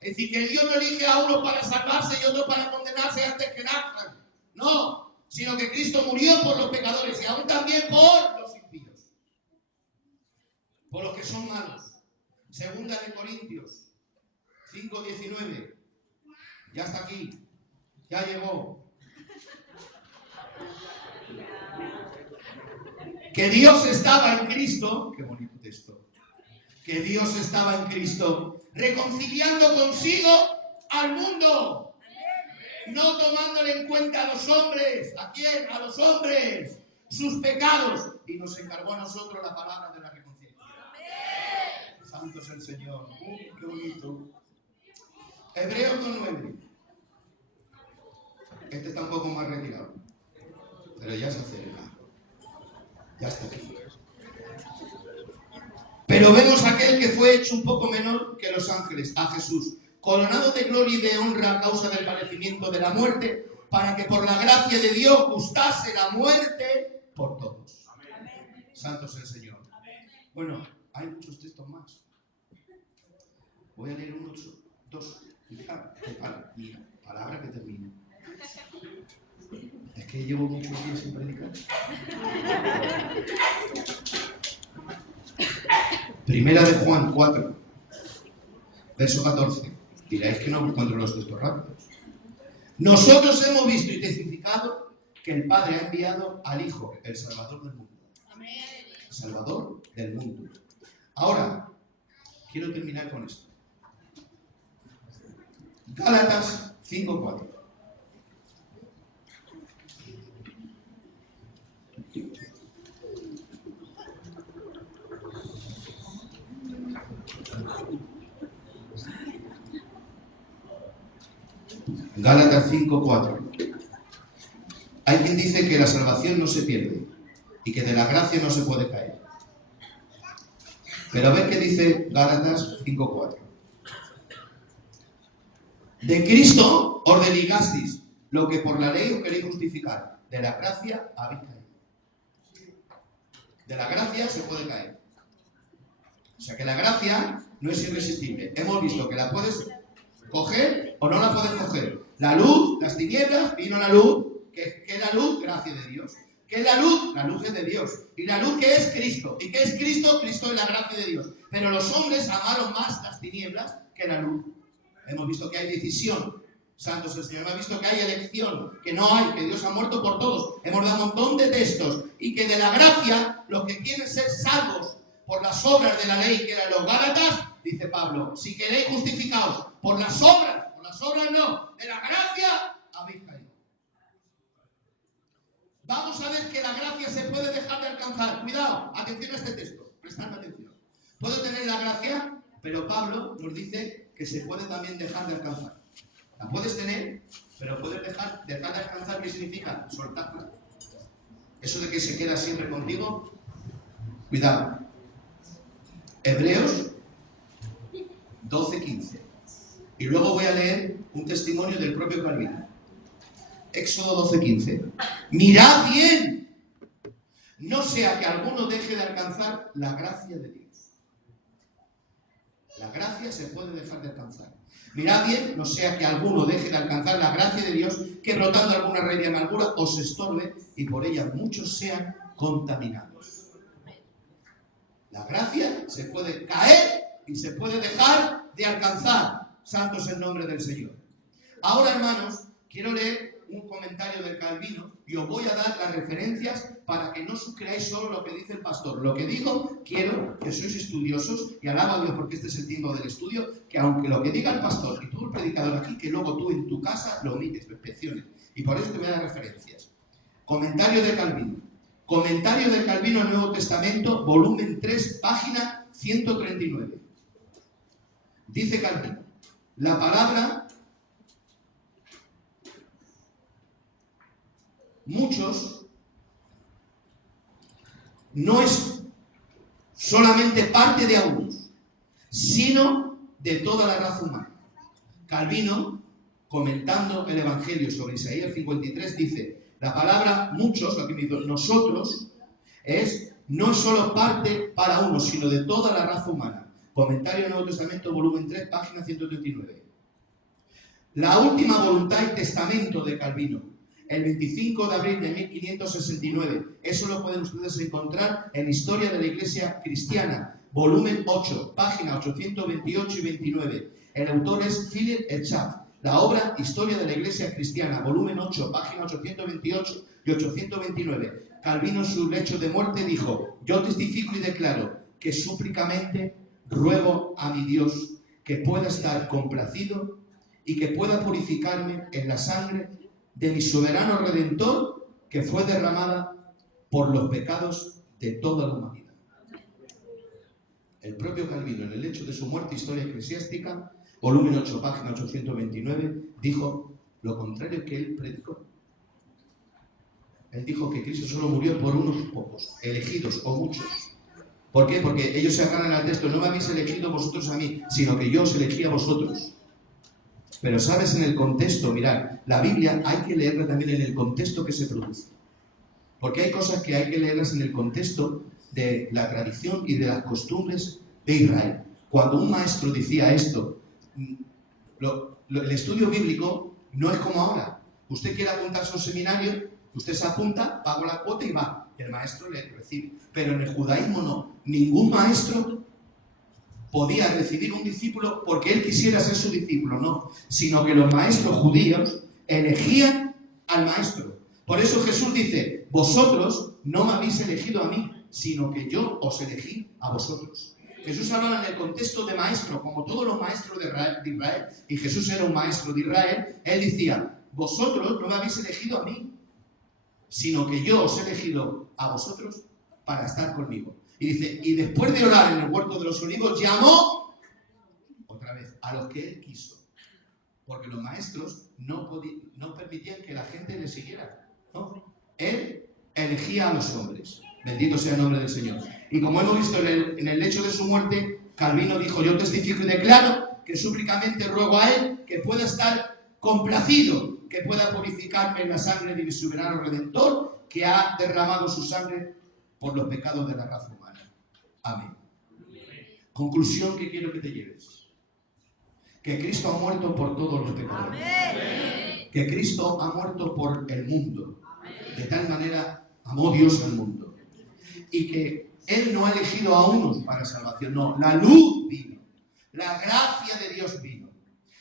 Es decir, que Dios no elige a uno para salvarse y otro para condenarse antes que nazcan. No, sino que Cristo murió por los pecadores y aún también por los impíos. Por los que son malos. Segunda de Corintios 5:19. Ya está aquí. Ya llegó. Que Dios estaba en Cristo. Qué bonito texto. Que Dios estaba en Cristo reconciliando consigo al mundo, no tomándole en cuenta a los hombres. ¿A quién? A los hombres, sus pecados, y nos encargó a nosotros la palabra de la reconciliación. Santo es el Señor. Qué bonito. Hebreos 2:9. Este está un poco más retirado, pero ya se acerca. Ya está aquí. Pero vemos a aquel que fue hecho un poco menor que los ángeles, a Jesús, coronado de gloria y de honra a causa del padecimiento de la muerte, para que por la gracia de Dios gustase la muerte por todos. Amén. Santo es el Señor. Amén. Bueno, hay muchos textos más. Voy a leer uno, dos, y palabra que termine. Es que llevo muchos días sin predicar. Primera de Juan 4, verso 14. Diréis que no encuentro los textos rápidos. Nosotros hemos visto y testificado que el Padre ha enviado al Hijo, el Salvador del mundo. Amén. Salvador del mundo. Ahora, quiero terminar con esto. Gálatas 5:4. Gálatas 5:4. Hay quien dice que la salvación no se pierde y que de la gracia no se puede caer. Pero a ver qué dice Gálatas 5:4. De Cristo os desligasteis, lo que por la ley os queréis justificar. De la gracia habéis caído. De la gracia se puede caer. O sea que la gracia no es irresistible. Hemos visto que la puedes coger o no la puedes coger. La luz, las tinieblas, vino la luz. ¿Qué es la luz? Gracia de Dios. ¿Qué es la luz? La luz es de Dios. ¿Y la luz qué es? Cristo. ¿Y qué es Cristo? Cristo es la gracia de Dios. Pero los hombres amaron más las tinieblas que la luz. Hemos visto que hay decisión. Santos el Señor. Hemos visto que hay elección, que no hay, que Dios ha muerto por todos. Hemos dado un montón de textos. Y que de la gracia, los que quieren ser salvos por las obras de la ley, que eran los Gálatas, dice Pablo, si queréis justificados por las obras no, de la gracia habéis caído. Vamos a ver que la gracia se puede dejar de alcanzar. Cuidado, atención a este texto, prestad atención. Puedo tener la gracia, pero Pablo nos dice que se puede también dejar de alcanzar. La puedes tener, pero puedes dejar de alcanzar. ¿Qué significa? Soltarla. Eso de que se queda siempre contigo, cuidado. Hebreos 12:15. Y luego voy a leer un testimonio del propio Calvino. Éxodo 12:15. Mirad bien, no sea que alguno deje de alcanzar la gracia de Dios. La gracia se puede dejar de alcanzar. Mirad bien, no sea que alguno deje de alcanzar la gracia de Dios, que brotando alguna raíz de amargura os estorbe y por ella muchos sean contaminados. La gracia se puede caer y se puede dejar de alcanzar. Santo es el nombre del Señor. Ahora, hermanos, quiero leer un comentario del Calvino y os voy a dar las referencias para que no creáis solo lo que dice el pastor. Lo que digo, quiero que sois estudiosos y alaba a Dios porque este es el tiempo del estudio, que aunque lo que diga el pastor y tú el predicador aquí, que luego tú en tu casa lo mites, lo inspecciones. Y por eso te voy a dar referencias. Comentario de Calvino. Comentario de Calvino al Nuevo Testamento, volumen 3, página 139. Dice Calvino, la palabra muchos no es solamente parte de algunos, sino de toda la raza humana. Calvino, comentando el Evangelio sobre Isaías 53, dice, la palabra muchos, lo que me dice nosotros, no es solo parte para unos, sino de toda la raza humana. Comentario del Nuevo Testamento, volumen 3, página 139. La última voluntad y testamento de Calvino, el 25 de abril de 1569. Eso lo pueden ustedes encontrar en Historia de la Iglesia Cristiana, volumen 8, página 828 y 29. El autor es Philip Echaf. La obra Historia de la Iglesia Cristiana, volumen 8, página 828 y 829. Calvino en su lecho de muerte dijo, yo testifico y declaro que súplicamente ruego a mi Dios que pueda estar complacido y que pueda purificarme en la sangre de mi soberano Redentor que fue derramada por los pecados de toda la humanidad. El propio Calvino, en el hecho de su muerte, Historia Eclesiástica, volumen 8, página 829, dijo lo contrario que él predicó. Él dijo que Cristo solo murió por unos pocos, elegidos o muchos. ¿Por qué? Porque ellos se agarran al texto, no me habéis elegido vosotros a mí, sino que yo os elegí a vosotros. Pero sabes, en el contexto, mirad, la Biblia hay que leerla también en el contexto que se produce. Porque hay cosas que hay que leerlas en el contexto de la tradición y de las costumbres de Israel. Cuando un maestro decía esto, el estudio bíblico no es como ahora. Usted quiere apuntarse a un seminario, usted se apunta, paga la cuota y va. El maestro le recibe. Pero en el judaísmo no. Ningún maestro podía recibir un discípulo porque él quisiera ser su discípulo, no. Sino que los maestros judíos elegían al maestro. Por eso Jesús dice, vosotros no me habéis elegido a mí, sino que yo os elegí a vosotros. Jesús hablaba en el contexto de maestro, como todos los maestros de Israel, y Jesús era un maestro de Israel. Él decía, vosotros no me habéis elegido a mí, sino que yo os he elegido a vosotros para estar conmigo. Y dice, y después de orar en el huerto de los olivos, llamó otra vez a los que él quiso. Porque los maestros no permitían que la gente le siguiera, ¿no? Él elegía a los hombres. Bendito sea el nombre del Señor. Y como hemos visto en el hecho de su muerte, Calvino dijo, yo testifico y declaro que súblicamente ruego a él que pueda estar complacido, que pueda purificarme en la sangre de mi soberano Redentor, que ha derramado su sangre por los pecados de la raza humana. Amén. Conclusión que quiero que te lleves. Que Cristo ha muerto por todos los pecadores. Amén. Que Cristo ha muerto por el mundo. De tal manera amó Dios al mundo. Y que Él no ha elegido a unos para salvación. No, la luz vino. La gracia de Dios vino.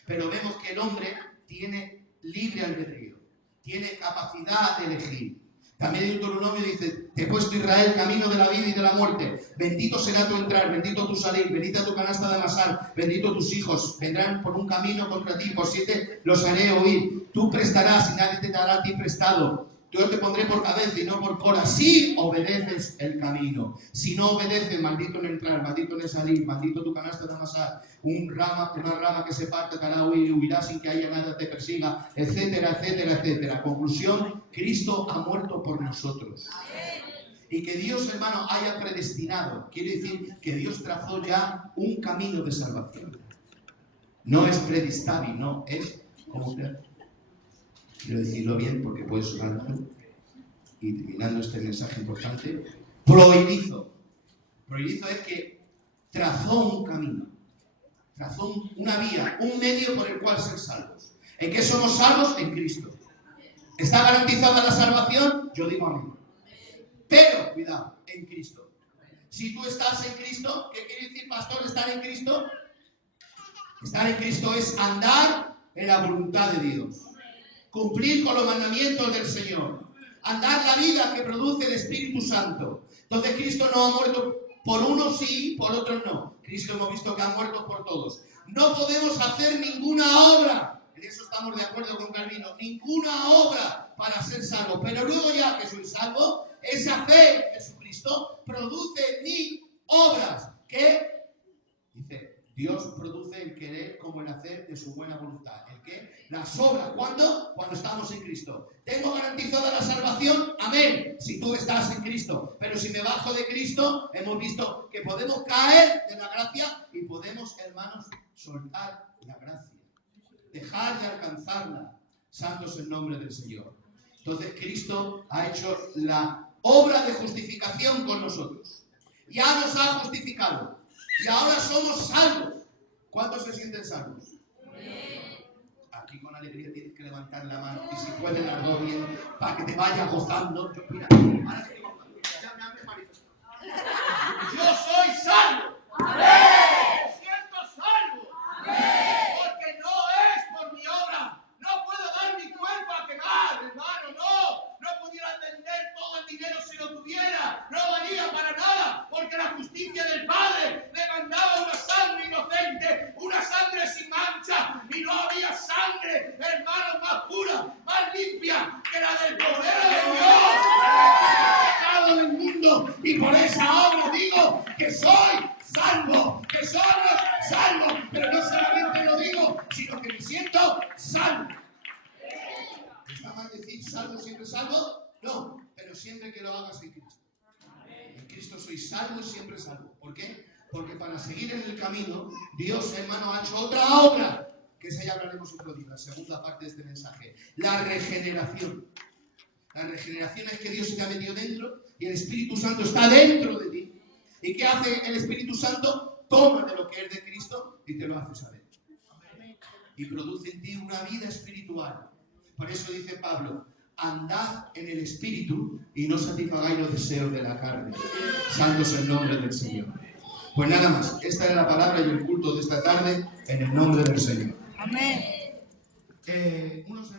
Pero vemos que el hombre tiene libre albedrío. Tiene capacidad de elegir. También en Deuteronomio dice, te he puesto Israel camino de la vida y de la muerte. Bendito será tu entrar, bendito tu salir, bendita tu canasta de amasar, bendito tus hijos. Vendrán por un camino contra ti, por 7 los haré oír. Tú prestarás y nadie te dará a ti prestado. Yo te pondré por cabeza y no por cola. Si obedeces el camino. Si no obedeces, maldito en entrar, maldito en salir, maldito tu canasta de amasar. Una rama que se parte te hará huir, huirás sin que haya nada te persiga, etcétera, etcétera, etcétera. Conclusión, Cristo ha muerto por nosotros. Y que Dios, hermano, haya predestinado. Quiere decir que Dios trazó ya un camino de salvación. No es predestabi, no, es como que... Quiero decirlo bien porque puede sonar mal. Y terminando este mensaje importante, prohibizo. Prohibizo es que trazó un camino, trazó una vía, un medio por el cual ser salvos. ¿En qué somos salvos? En Cristo. ¿Está garantizada la salvación? Yo digo amén. Pero, cuidado, en Cristo. Si tú estás en Cristo, ¿qué quiere decir, pastor, estar en Cristo? Estar en Cristo es andar en la voluntad de Dios. Cumplir con los mandamientos del Señor, andar la vida que produce el Espíritu Santo. Entonces Cristo no ha muerto por unos sí, por otros no. Cristo hemos visto que ha muerto por todos. No podemos hacer ninguna obra, en eso estamos de acuerdo con Calvino, ninguna obra para ser salvo. Pero luego ya que soy salvo, esa fe en Jesucristo produce en mí obras que, dice, Dios produce el querer como el hacer de su buena voluntad. ¿El qué? Las obras. ¿Cuándo? Cuando estamos en Cristo. ¿Tengo garantizada la salvación? Amén. Si tú estás en Cristo. Pero si me bajo de Cristo, hemos visto que podemos caer de la gracia y podemos, hermanos, soltar la gracia. Dejar de alcanzarla. Santo es el nombre del Señor. Entonces Cristo ha hecho la obra de justificación con nosotros. Ya nos ha justificado. Y ahora somos salvos. ¿Cuántos se sienten salvos? Aquí con alegría tienes que levantar la mano. Y si pueden las dos bien, para que te vayas gozando. Mira, ahora estoy gozando. Ya me han manifestado. Yo soy salvo. ¡Amén! Me siento salvo. ¡Amén! Porque no es por mi obra. No puedo dar mi cuerpo a quemar, hermano. No pudiera atender todo el dinero si lo tuviera. No valía para nada. Porque la justicia del Padre demandaba una sangre inocente, una sangre sin mancha, y no había sangre, hermano, más pura, más limpia que la del Cordero de Dios, el pecado del mundo. Y por esa obra digo que soy salvo, que somos salvos, pero no solamente lo digo, sino que me siento salvo. ¿Está mal decir salvo, siempre salvo? No, pero siempre que lo hagas en Cristo. En Cristo soy salvo y siempre salvo. ¿Por qué? Porque para seguir en el camino, Dios, hermano, ha hecho otra obra, que esa ya hablaremos otro día, la segunda parte de este mensaje. La regeneración. La regeneración es que Dios se te ha metido dentro y el Espíritu Santo está dentro de ti. ¿Y qué hace el Espíritu Santo? Toma de lo que es de Cristo y te lo hace saber. Y produce en ti una vida espiritual. Por eso dice Pablo, andad en el Espíritu y no satisfagáis los deseos de la carne. Santo es el nombre del Señor. Pues nada más, esta es la palabra y el culto de esta tarde en el nombre del Señor. Amén. Unos